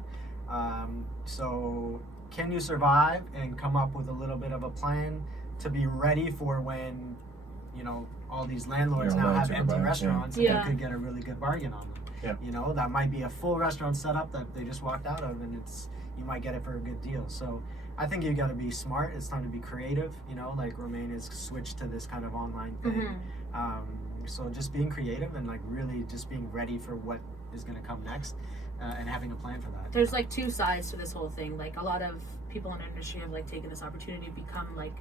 So can you survive and come up with a little bit of a plan to be ready for when, you know, all these landlords You're now allowed have to go empty back, yeah. restaurants and Yeah. they could get a really good bargain on them. Yeah. You know, that might be a full restaurant setup that they just walked out of, and you might get it for a good deal. So I think you got to be smart. It's time to be creative. You know, like Romaine has switched to this kind of online thing. Mhm. So just being creative and like really just being ready for what is going to come next, and having a plan for that. There's like two sides to this whole thing. Like a lot of people in our industry have like taken this opportunity to become like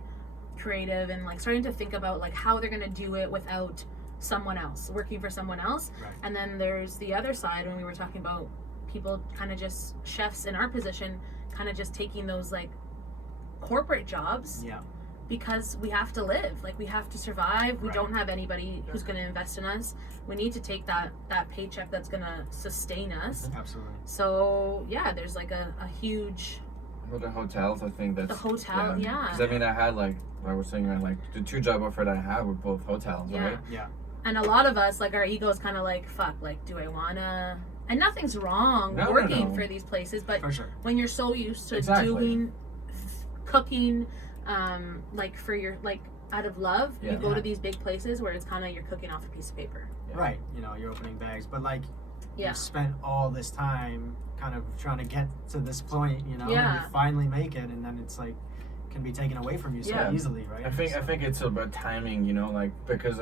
creative and like starting to think about like how they're gonna do it without someone else working for someone else. Right. And then there's the other side when we were talking about people kind of just chefs in our position kind of just taking those like corporate jobs Yeah. because we have to live, like we have to survive. We Right. don't have anybody who's going to invest in us. We need to take that paycheck that's going to sustain us. Absolutely. So yeah, there's like a huge For the hotels, I think that's The hotel, yeah. Because I mean, I had like I was saying, like the 2 job offer that I had were both hotels, Yeah. right? Yeah. and a lot of us like our ego is kind of like fuck, like do I wanna, and nothing's wrong No, working no. for these places, but For sure. when you're so used to Exactly. doing cooking like for your like out of love, Yeah. you go Yeah. to these big places where it's kind of you're cooking off a piece of paper. Yeah. Right. You know, you're opening bags, but like Yeah. you spent all this time kind of trying to get to this point, you know, Yeah. and you finally make it, and then it's like can be taken away from you so Yeah. easily, right? I think it's about timing, you know, like because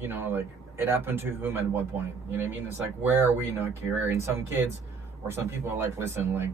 you know, like it happened to whom at what point, you know what I mean? It's like where are we in our career? And some kids or some people are like, listen, like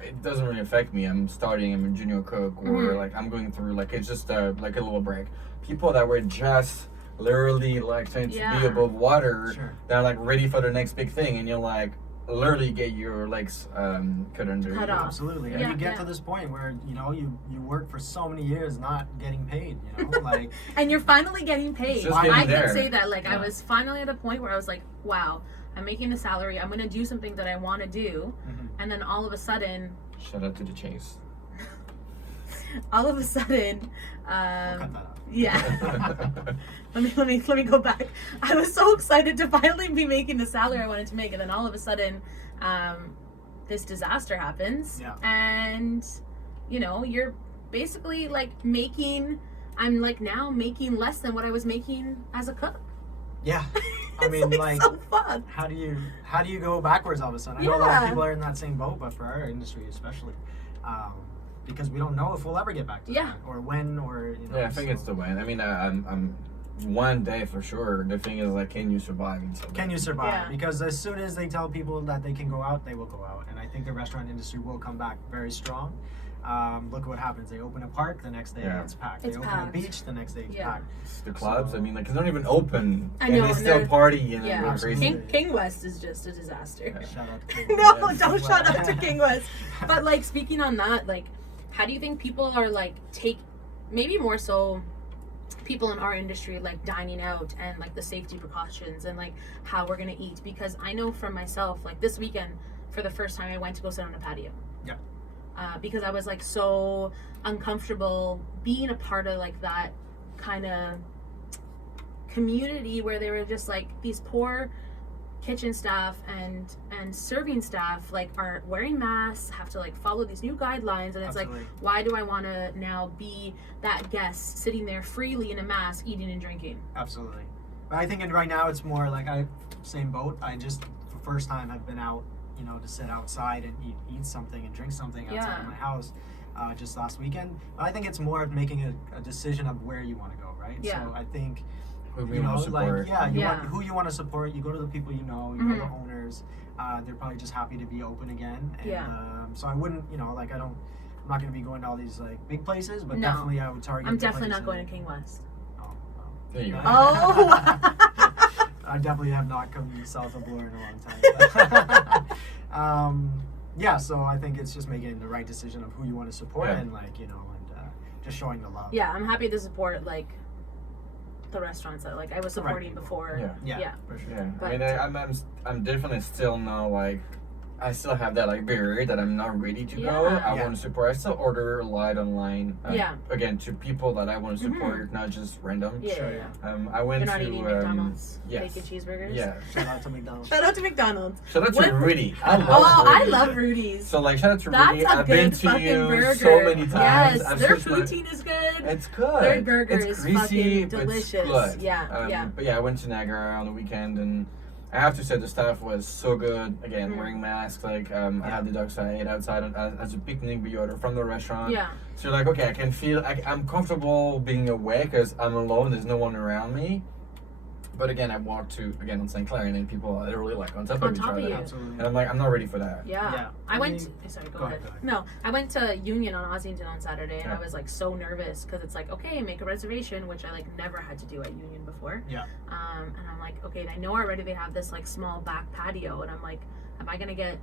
it doesn't really affect me. I'm a junior cook, or like I'm going through like it's just like a little break. People that were just literally like trying to be above water, Sure. they're like ready for the next big thing, and you're like literally get your legs cut under Cut you. off. Absolutely, and Yeah, you get yeah. to this point where you know you work for so many years not getting paid. You know, like And you're finally getting paid. Just I getting can there. say that. Like, I Yeah. was finally at a point where I was like, wow, I'm making a salary. I'm going to do something that I want to do. Mhm. And then all of a sudden, Shout out to the Chase. all of a sudden, we'll cut that out. yeah. let me go back. I was so excited to finally be making the salary I wanted to make, and then all of a sudden, this disaster happens, Yeah. and you know you're basically like I'm like now making less than what I was making as a cook. Yeah, I It's mean, like so fun. how do you go backwards all of a sudden? I know a lot of Yeah. people are in that same boat, but for our industry especially, because we don't know if we'll ever get back to Yeah. that or when or you know. Yeah, I think it's so- the way. I mean, I'm one day for sure. The thing is, like, can you survive? Can you survive? Yeah. Because as soon as they tell people that they can go out, they will go out. And I think the restaurant industry will come back very strong. Look at what happens. They open a park, the next day Yeah. it's packed. It's they open packed. a beach, the next day it's Yeah. packed. The clubs, So- I mean, like, it's not even open. I and know, they and still they're- party and Yeah, go crazy. King West is just a disaster. Yeah. Shout out to No, Yeah. don't shout out to King West. But like speaking on that, like, how do you think people are like maybe more so people in our industry like dining out and like the safety precautions and like how we're gonna eat? Because I know for myself, like this weekend, for the first time, I went to go sit on a patio. Yeah. Because I was like so uncomfortable being a part of like that kind of community where they were just like these poor kitchen staff and serving staff like are wearing masks, have to like follow these new guidelines, and it's Absolutely. like, why do I want to now be that guest sitting there freely in a mask eating and drinking? Absolutely. But I think right now it's more like same boat. I just for first time have been out, you know, to sit outside and eat something and drink something outside Yeah. of my house just last weekend. But I think it's more of making a decision of where you want to go, right? Yeah. So I think Who we you know, want to support. like yeah, Yeah. Want, who you want to support. You go to the people you know the Mhm. owners. They're probably just happy to be open again. And, Yeah. So I wouldn't, you know, like I'm not going to be going to all these like big places, but No. definitely I would target. I'm the definitely not places- going to King West. Oh, well. There you go. Oh. I definitely have not come south of Bloor in a long time. Yeah, so I think it's just making the right decision of who you want to support Yeah. and like, you know, and just showing the love. Yeah, I'm happy to support like the restaurants that like I was The right supporting people. before. Yeah, Yeah. for sure. Yeah, But- I mean, I'm definitely still not like, I still have that like barrier that I'm not ready to go. Yeah. I Yeah. want to support. I still order a lot online. Yeah. Again, to people that I want to support, not just random. Yeah, Sure, yeah. I went You're not to eating McDonald's yes. bacon cheeseburgers. Yeah. Shout out to McDonald's. Shout out to McDonald's. Shout out to What- Rudy. I love Oh, I Rudy. love Rudy's. So like, shout out to That's Rudy. a I've been good to fucking you burger. so many times. Yes, I've their switched my- poutine is good. It's good. Their burger it's is greasy, fucking but it's delicious. good. Yeah, yeah. But yeah, I went to Niagara on the weekend, and I have to say the staff was so good. Again, Mm. wearing masks. Like I had the dogs I ate outside as a picnic, but you order from the restaurant. Yeah. So you're like, okay, I can feel. I'm comfortable being away because I'm alone. There's no one around me. But again, I walked to on St. Clair, and then people are literally like on top On of each top of other. you. Absolutely. And I'm like, I'm not ready for that. Yeah. Yeah. I I went. mean- Sorry, go Go ahead. ahead. No, I went to Union on Ossington on Saturday, and Yeah. I was like so nervous because it's like, okay, make a reservation, which I like never had to do at Union before. Yeah. And I'm like, okay, I know already they have this like small back patio, and I'm like, am I gonna get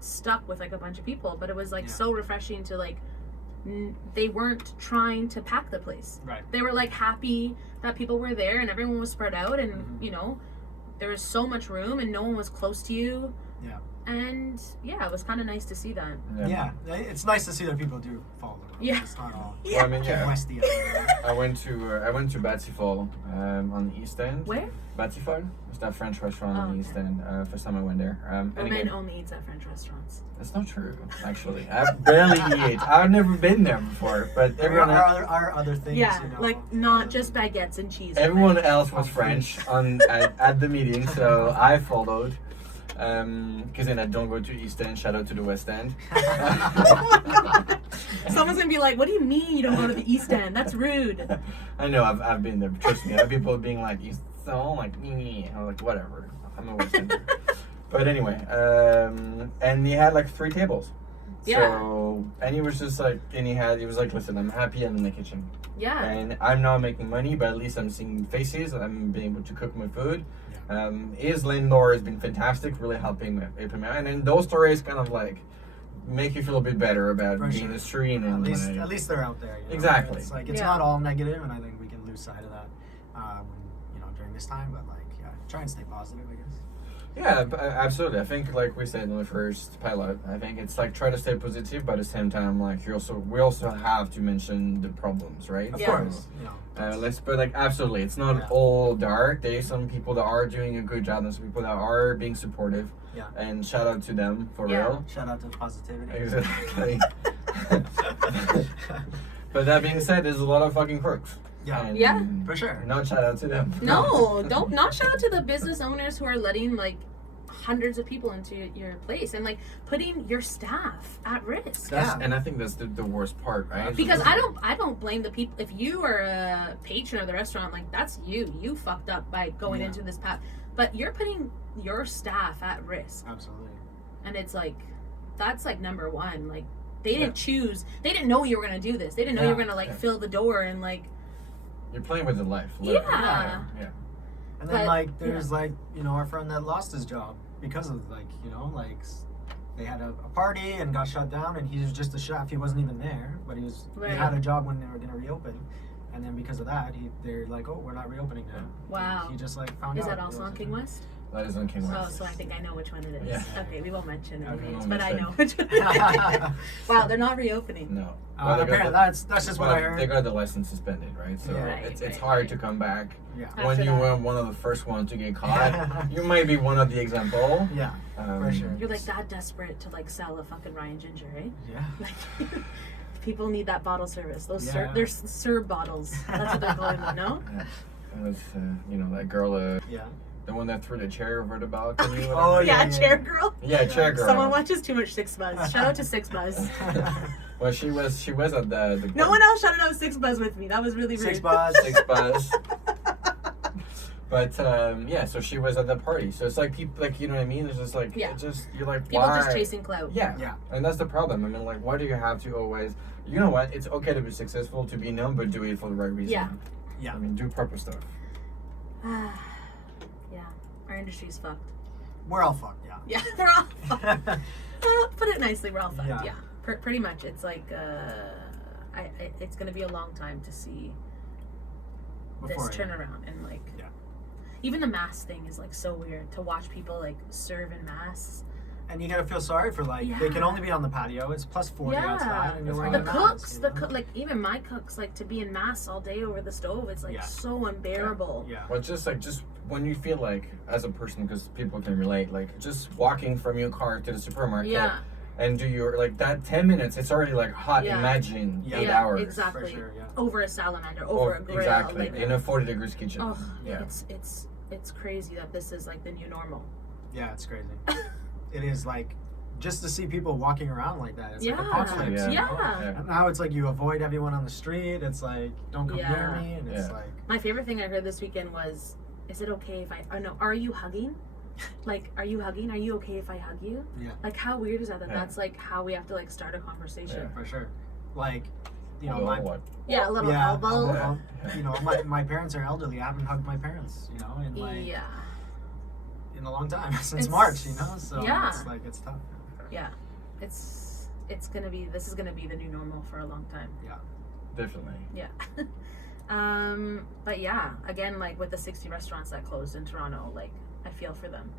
stuck with like a bunch of people? But it was like Yeah. so refreshing to like, they weren't trying to pack the place. Right. They were like happy that people were there and everyone was spread out, and Mhm. you know, there was so much room and no one was close to you. Yeah. And yeah, it was kind of nice to see that. Yeah. It's nice to see that people do follow the rules. Yeah. It's not all Well, I mean, King yeah. Westy. I went to Batsy Fall on the East End. Where? Batsy Fall. It's that French restaurant Oh, on the okay. East End. First time I went there. And Omen again, only eats at French restaurants. that's not true. Actually, I barely eat. I've never been there before, but everyone. Our other things, Yeah, you know. like not just baguettes and cheese. Everyone else was French at the meeting, so I followed. Because then I don't go to East End. Shout out to the West End. Oh my God. Someone's gonna be like, "What do you mean you don't go to the East End? That's rude." I know, I've been there. Trust me, I have people being like, "You so like me." I'm like, whatever. I'm a West Ender. But anyway, and he had like 3 tables. Yeah. So, and he was just like, he was like, listen, I'm happy I'm in the kitchen. Yeah. And I'm not making money, but at least I'm seeing faces. I'm being able to cook my food. His landlord has been fantastic, really helping me. And those stories kind of like make you feel a bit better about For being sure. in the street. And At least they're out there. You know? Exactly. It's like, it's Yeah. not all negative, and I think we can lose sight of that during this time. But like, yeah, try and stay positive, I guess. Yeah, absolutely. I think, like we said in the first pilot, I think it's like try to stay positive, but at the same time, like we also have to mention the problems, right? Of Yeah. course, But like absolutely, it's not all dark. There is some people that are doing a good job, and some people that are being supportive. Yeah. And shout out to them for Yeah. real. Shout out to positivity. Exactly. But that being said, there's a lot of fucking crooks. Yeah. And Yeah. For sure. Not shout out to them. No, don't not shout out to the business owners who are letting like hundreds of people into your place and like putting your staff at risk. And I think that's the worst part, right? Because I don't blame the people. If you are a patron of the restaurant, like that's you fucked up by going into this path. But you're putting your staff at risk, Absolutely. and it's like that's like number one. Like they didn't choose. They didn't know you were gonna do this. They didn't know you were gonna like fill the door and like. You're playing with the life. Yeah. Yeah. And then But, there's our friend that lost his job because of they had a party and got shut down, and he was just a chef. He wasn't even there, but he had a job when they were gonna reopen, and then because of that, they're like, oh, we're not reopening now. Wow. He just found Is out. that also on King West? That is on King Oh, West. so I think I know which one it is. Yeah. Okay, we won't mention any Okay, we names, won't but I mention. know which one. Wow, they're not reopening. No. Apparently, that's just what I heard. They got the license suspended, right? So Yeah. it's hard to come back. Yeah. After When you that. were one of the first ones to get caught, you might be one of the example. Yeah. For sure. You're like that desperate to like sell a fucking Ryan Ginger, eh? Yeah. Like people need that bottle service. Those Yeah. they're Sir bottles. That's what they're calling them, no? Yeah. It was, that girl, Yeah. the one that threw the chair over the balcony. Oh, Yeah, yeah. chair girl. Yeah, chair girl. Someone watches too much Six Buzz. Shout out to Six Buzz. Well, she was at the No one else shouted out Six Buzz with me. That was really rude. Six Buzz. Six Buzz. But so she was at the party. So it's like people, like, you know what I mean? It's just like you're like, People why? just chasing clout. Yeah. Yeah. And that's the problem. I mean, like, why do you have to always? You know what? It's okay to be successful, to be known, but do it for the right reason. Yeah. Yeah. I mean, do proper stuff. Yeah. Our industry's fucked. We're all fucked. Yeah. Yeah, we're all fucked. Put it nicely, we're all fucked. Yeah. Yeah. Pretty much. It's like it's gonna be a long time to see Before this turnaround and like Yeah. even the mask thing is like so weird to watch people like serve in masks. And you gotta feel sorry for they can only be on the patio. It's plus 40 outside, and you're wearing The a mask, cooks, you the know? like even my cooks like to be in masks all day over the stove. It's like Yeah. so unbearable. Yeah. Well, just when you feel like, as a person, because people can relate, like just walking from your car to the supermarket Yeah. and do your, like that 10 minutes, it's already like hot. Yeah. Imagine Yeah. 8 hours. Exactly. For sure, yeah. Over a salamander, over a grill. Exactly. Like, In a 40 degrees kitchen. oh, Yeah. it's crazy that this is like the new normal. Yeah, it's crazy. It is like just to see people walking around like that. It's like Yeah. apocalypse. Yeah. You know? Yeah. And now it's like you avoid everyone on the street. It's like don't come near Yeah. me, and it's Yeah. like My favorite thing I heard this weekend was, is it okay if I no, are you hugging? Like, are you hugging? Are you okay if I hug you? Yeah. Like, how weird is that? Yeah. That's like how we have to like start a conversation. for sure. Like Although, my what? Yeah, a little yeah, elbow. Yeah. my parents are elderly. I haven't hugged my parents, in like Yeah. in a long time since It's- March, So yeah. it's like it's tough. Yeah. It's gonna be, this is gonna be the new normal for a long time. Definitely. Yeah. But yeah, again, like with the 60 restaurants that closed in Toronto, like I feel for them.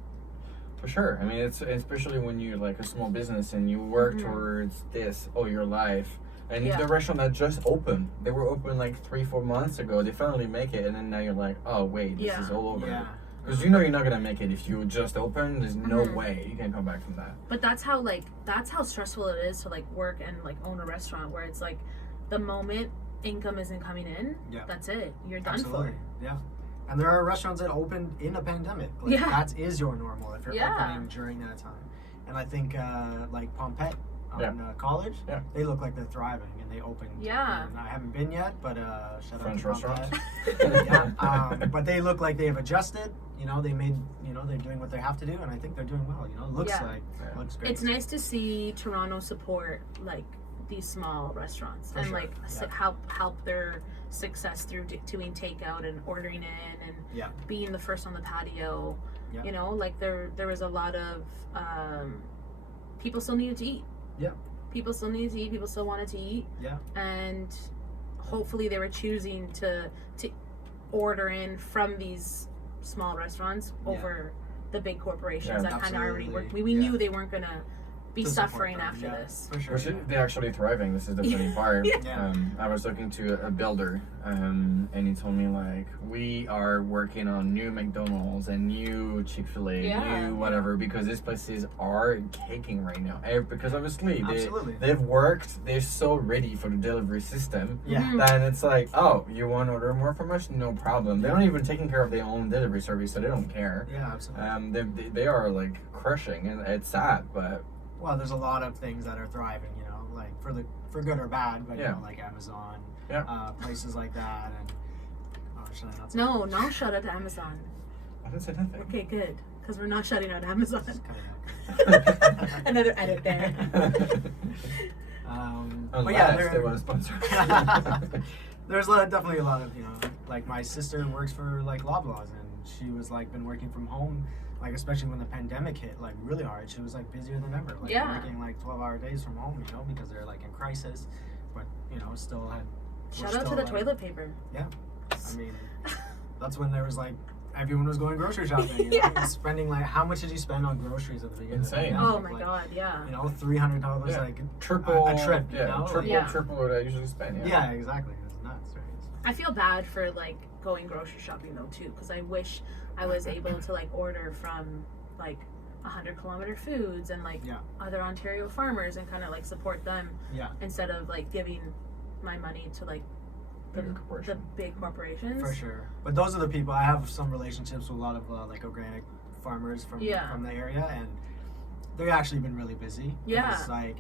For sure. I mean, it's especially when you're like a small business and you work Mhm. towards this all your life. And Yeah. the restaurant that just opened, they were open like 3-4 months ago. They finally make it, and then now you're like, oh wait, this is all over. Yeah. Because you know you're not gonna make it if you just open. There's no Mhm. way you can come back from that. But that's how stressful it is to like work and like own a restaurant where it's like the moment income isn't coming in, Yeah. that's it. You're done Absolutely. Yeah. And there are restaurants that opened in a pandemic. Like, Yeah. that is your normal if you're Yeah. opening during that time. And I think like Pompette College. Yeah. They look like they're thriving, and they opened. Yeah. And I haven't been yet, but shout French out to restaurants. yeah. But they look like they have adjusted. You know, they made. You know, they're doing what they have to do, and I think they're doing well. You know, it looks Yeah. like looks great. It's nice to see Toronto support like these small restaurants For and sure, like yeah. help their success through doing takeout and ordering in and Yeah. being the first on the patio. Yeah. You know, like there was a lot of people still needed to eat. Yeah. People still needed to eat. People still wanted to eat. Yeah. And hopefully they were choosing to order in from these small restaurants over the big corporations Yeah, that kind of already absolutely. worked. We knew they weren't gonna be To support suffering them, after yeah, this. For sure. Which yeah. they're actually thriving. This is the funny part. Yeah. I was talking to a builder, and he told me like we are working on new McDonald's and new Chick-fil-A, Yeah. new whatever, because these places are caking right now. Because obviously Absolutely. they've worked. They're so ready for the delivery system. Yeah. Mhm. Then it's like, oh, you want to order more from us? No problem. They're not even taking care of their own delivery service, so they don't care. Yeah, absolutely. They are like crushing, and it's sad, but Well, there's a lot of things that are thriving, you know, like for good or bad, but Yeah. you know, like Amazon, Yeah. places like that, and should I not say No, no shout out to Amazon. I didn't say nothing. Okay, good. Because we're not shutting out Amazon. Just kinda- Another edit there. But yeah, Unless they want to sponsor. there's definitely a lot of, you know, like my sister works for like Loblaws, and she was like been working from home, like especially when the pandemic hit, like really hard. She was like busier than ever, like Yeah. working like 12-hour days from home, you know, because they're like in crisis, but you know, still had. Shout out to the toilet paper. I mean, that's when there was like everyone was going grocery shopping. You know? Yeah. And spending like, how much did you spend on groceries at the beginning? Insane. Of the Oh pandemic? my Like, god, yeah. You know, $300 Yeah. like Triple a trip. You Yeah, know? triple, Yeah. triple what I usually spend. Yeah. Yeah, exactly. It's nuts, right? I feel bad for like going grocery shopping though too, because I wish I was able to like order from like 100-kilometer foods and like Yeah. other Ontario farmers and kind of like support them Yeah, instead of like giving my money to like the, Bigger the corporation. big corporations. for sure. But those are the people. I have some relationships with a lot of like organic farmers from the area, and they've actually been really busy. Yeah. It's like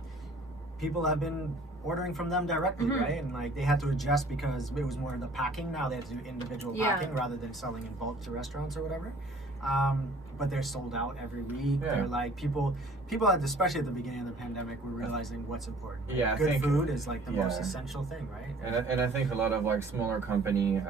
people have been ordering from them directly, Mhm. right? And like they had to adjust because it was more of the packing. Now they have to do individual Yeah. packing rather than selling in bulk to restaurants or whatever. But they're sold out every week. Yeah. They're like people especially at the beginning of the pandemic, were realizing what's important. Like, Yeah, I good think- food is like the most yeah. essential thing, right? And I think a lot of like smaller company,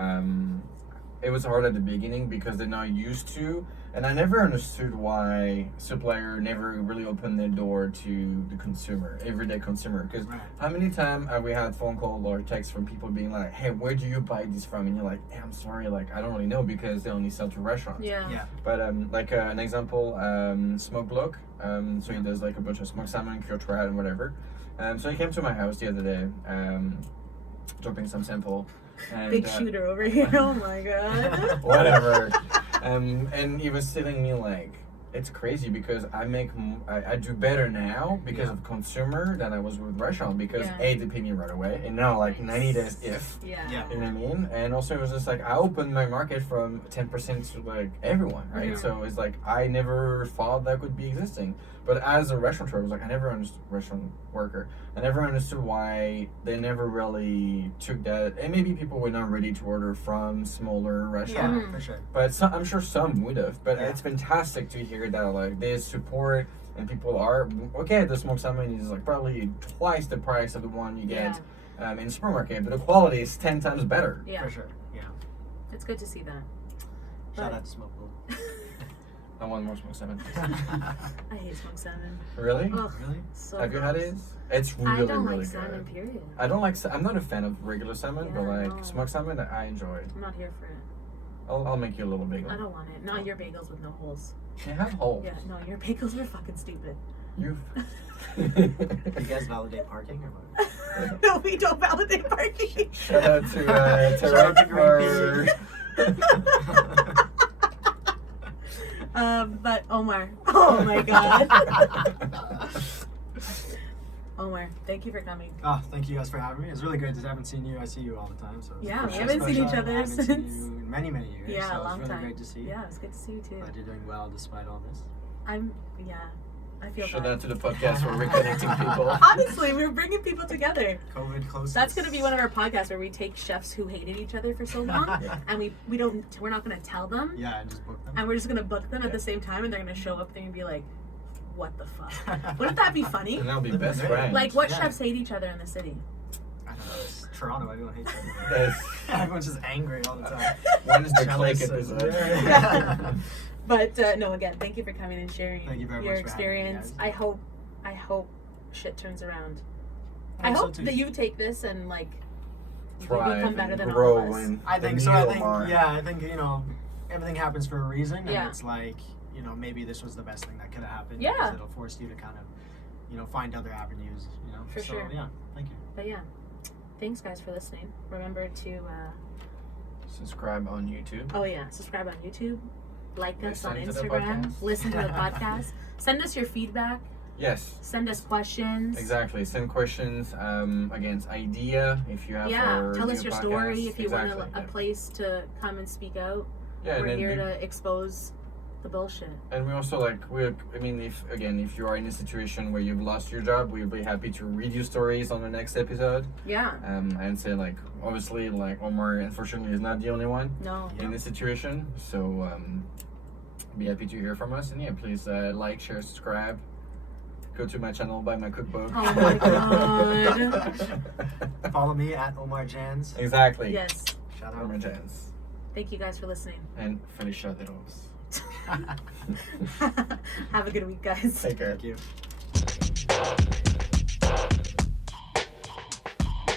it was hard at the beginning because they're not used to, and I never understood why supplier never really opened their door to the consumer, everyday consumer. Because Right. how many times have we had phone call or text from people being like, "Hey, where do you buy this from?" And you're like, "Hey, I'm sorry, like I don't really know because they only sell to restaurants." Yeah. Yeah. But like an example, Smoke Block. So he does like a bunch of smoked salmon, cured trout, and whatever. So he came to my house the other day, dropping some sample. And, Big shooter over here. Oh my god. whatever. And he was telling me like, it's crazy because I do better now because Yeah. of consumer than I was with restaurant because Yeah. A, they pay me right away, and now like 90 days if. Yeah. Yeah. You know what I mean? And also it was just like I opened my market from 10% to like everyone, right? Yeah. So it's like I never thought that could be existing. But as a restaurateur, I was like I never understood restaurant worker. I never understood why they never really took that. And maybe people were not ready to order from smaller restaurants. Yeah, for sure. But I'm sure some would have. But Yeah. it's fantastic to hear that like there's support and people are okay. The smoked salmon is like probably twice the price of the one you get in the supermarket, but the quality is 10 times better. Yeah. For sure. Yeah. It's good to see that. Shout But- out to Smoke Blow. I want more smoked salmon. I hate smoked salmon. Really? Ugh, Really? so Have you had it? gross. It's really, I don't really like good. salmon, period. I don't like. I'm not a fan of regular salmon, but Yeah, like no. smoked salmon, I enjoy. I'm not here for it. I'll make you a little bagel. I don't want it. Not your bagels with no holes. They have holes. Yeah, no, your bagels are fucking stupid. You. You guys validate parking or what? No, we don't validate parking. Shout out to Shout out to Greg for- But Omar. Oh my god. Omar, thank you for coming. Oh, thank you guys for having me. It's really great. I haven't seen you. I see you all the time. So it's Yeah, we extra haven't seen special. each other I haven't seen since- you in many years. Yeah, so a long it's really time. great to see you. Yeah, it's good to see you too. Glad you're doing well despite all this. Yeah. I feel Show bad. that to the podcast where we're connecting people. Honestly, we're bringing people together. COVID close. That's gonna be one of our podcasts where we take chefs who hated each other for so long, Yeah. and we're not gonna tell them, Yeah, and just book them. and we're just gonna book them at Yeah. the same time, and they're gonna show up there and be like, "What the fuck?" Wouldn't that be funny? And that'll be Living best the dream. friends. Like, what Yeah. chefs hate each other in the city? I don't know. It's Toronto. Everyone hates everyone. That's- Everyone's just angry all the time. When is the Click Jealous of- episode? Yeah. But no, again, thank you for coming and sharing Thank you very your much for having me, experience. guys. I hope shit turns around. I I hope so hope too. that you take this and like you Thrive become better and than grow all of us. and I the think so. new I think Omar. I think everything happens for a reason, and Yeah. it's like maybe this was the best thing that could have happened. Yeah. because it'll force you to kind of find other avenues. For so, sure. Yeah, thank you. But yeah, thanks guys for listening. Remember to Subscribe on YouTube. subscribe on YouTube, like us on Listen to the Instagram, podcast. listen to the podcast, send us your feedback, Yes. send us questions. Exactly. Send questions against idea if you have. Yeah, for tell us new your podcasts. story if you Exactly, want a yeah. place to come and speak out. Yeah, and We're then here we- to expose the bullshit. And we also if you are in a situation where you've lost your job, we'll be happy to read your stories on the next episode. Yeah. And say obviously Omar unfortunately is not the only one No. in this situation. So be happy to hear from us, and yeah, please like, share, subscribe. Go to my channel, buy my cookbook. Oh my god. Follow me at Omar Jahangir. Exactly. Yes. Shout out. Omar Jahangir. Thank you guys for listening. And Felicia de Rose. Have a good week, guys. Take care. Thank you.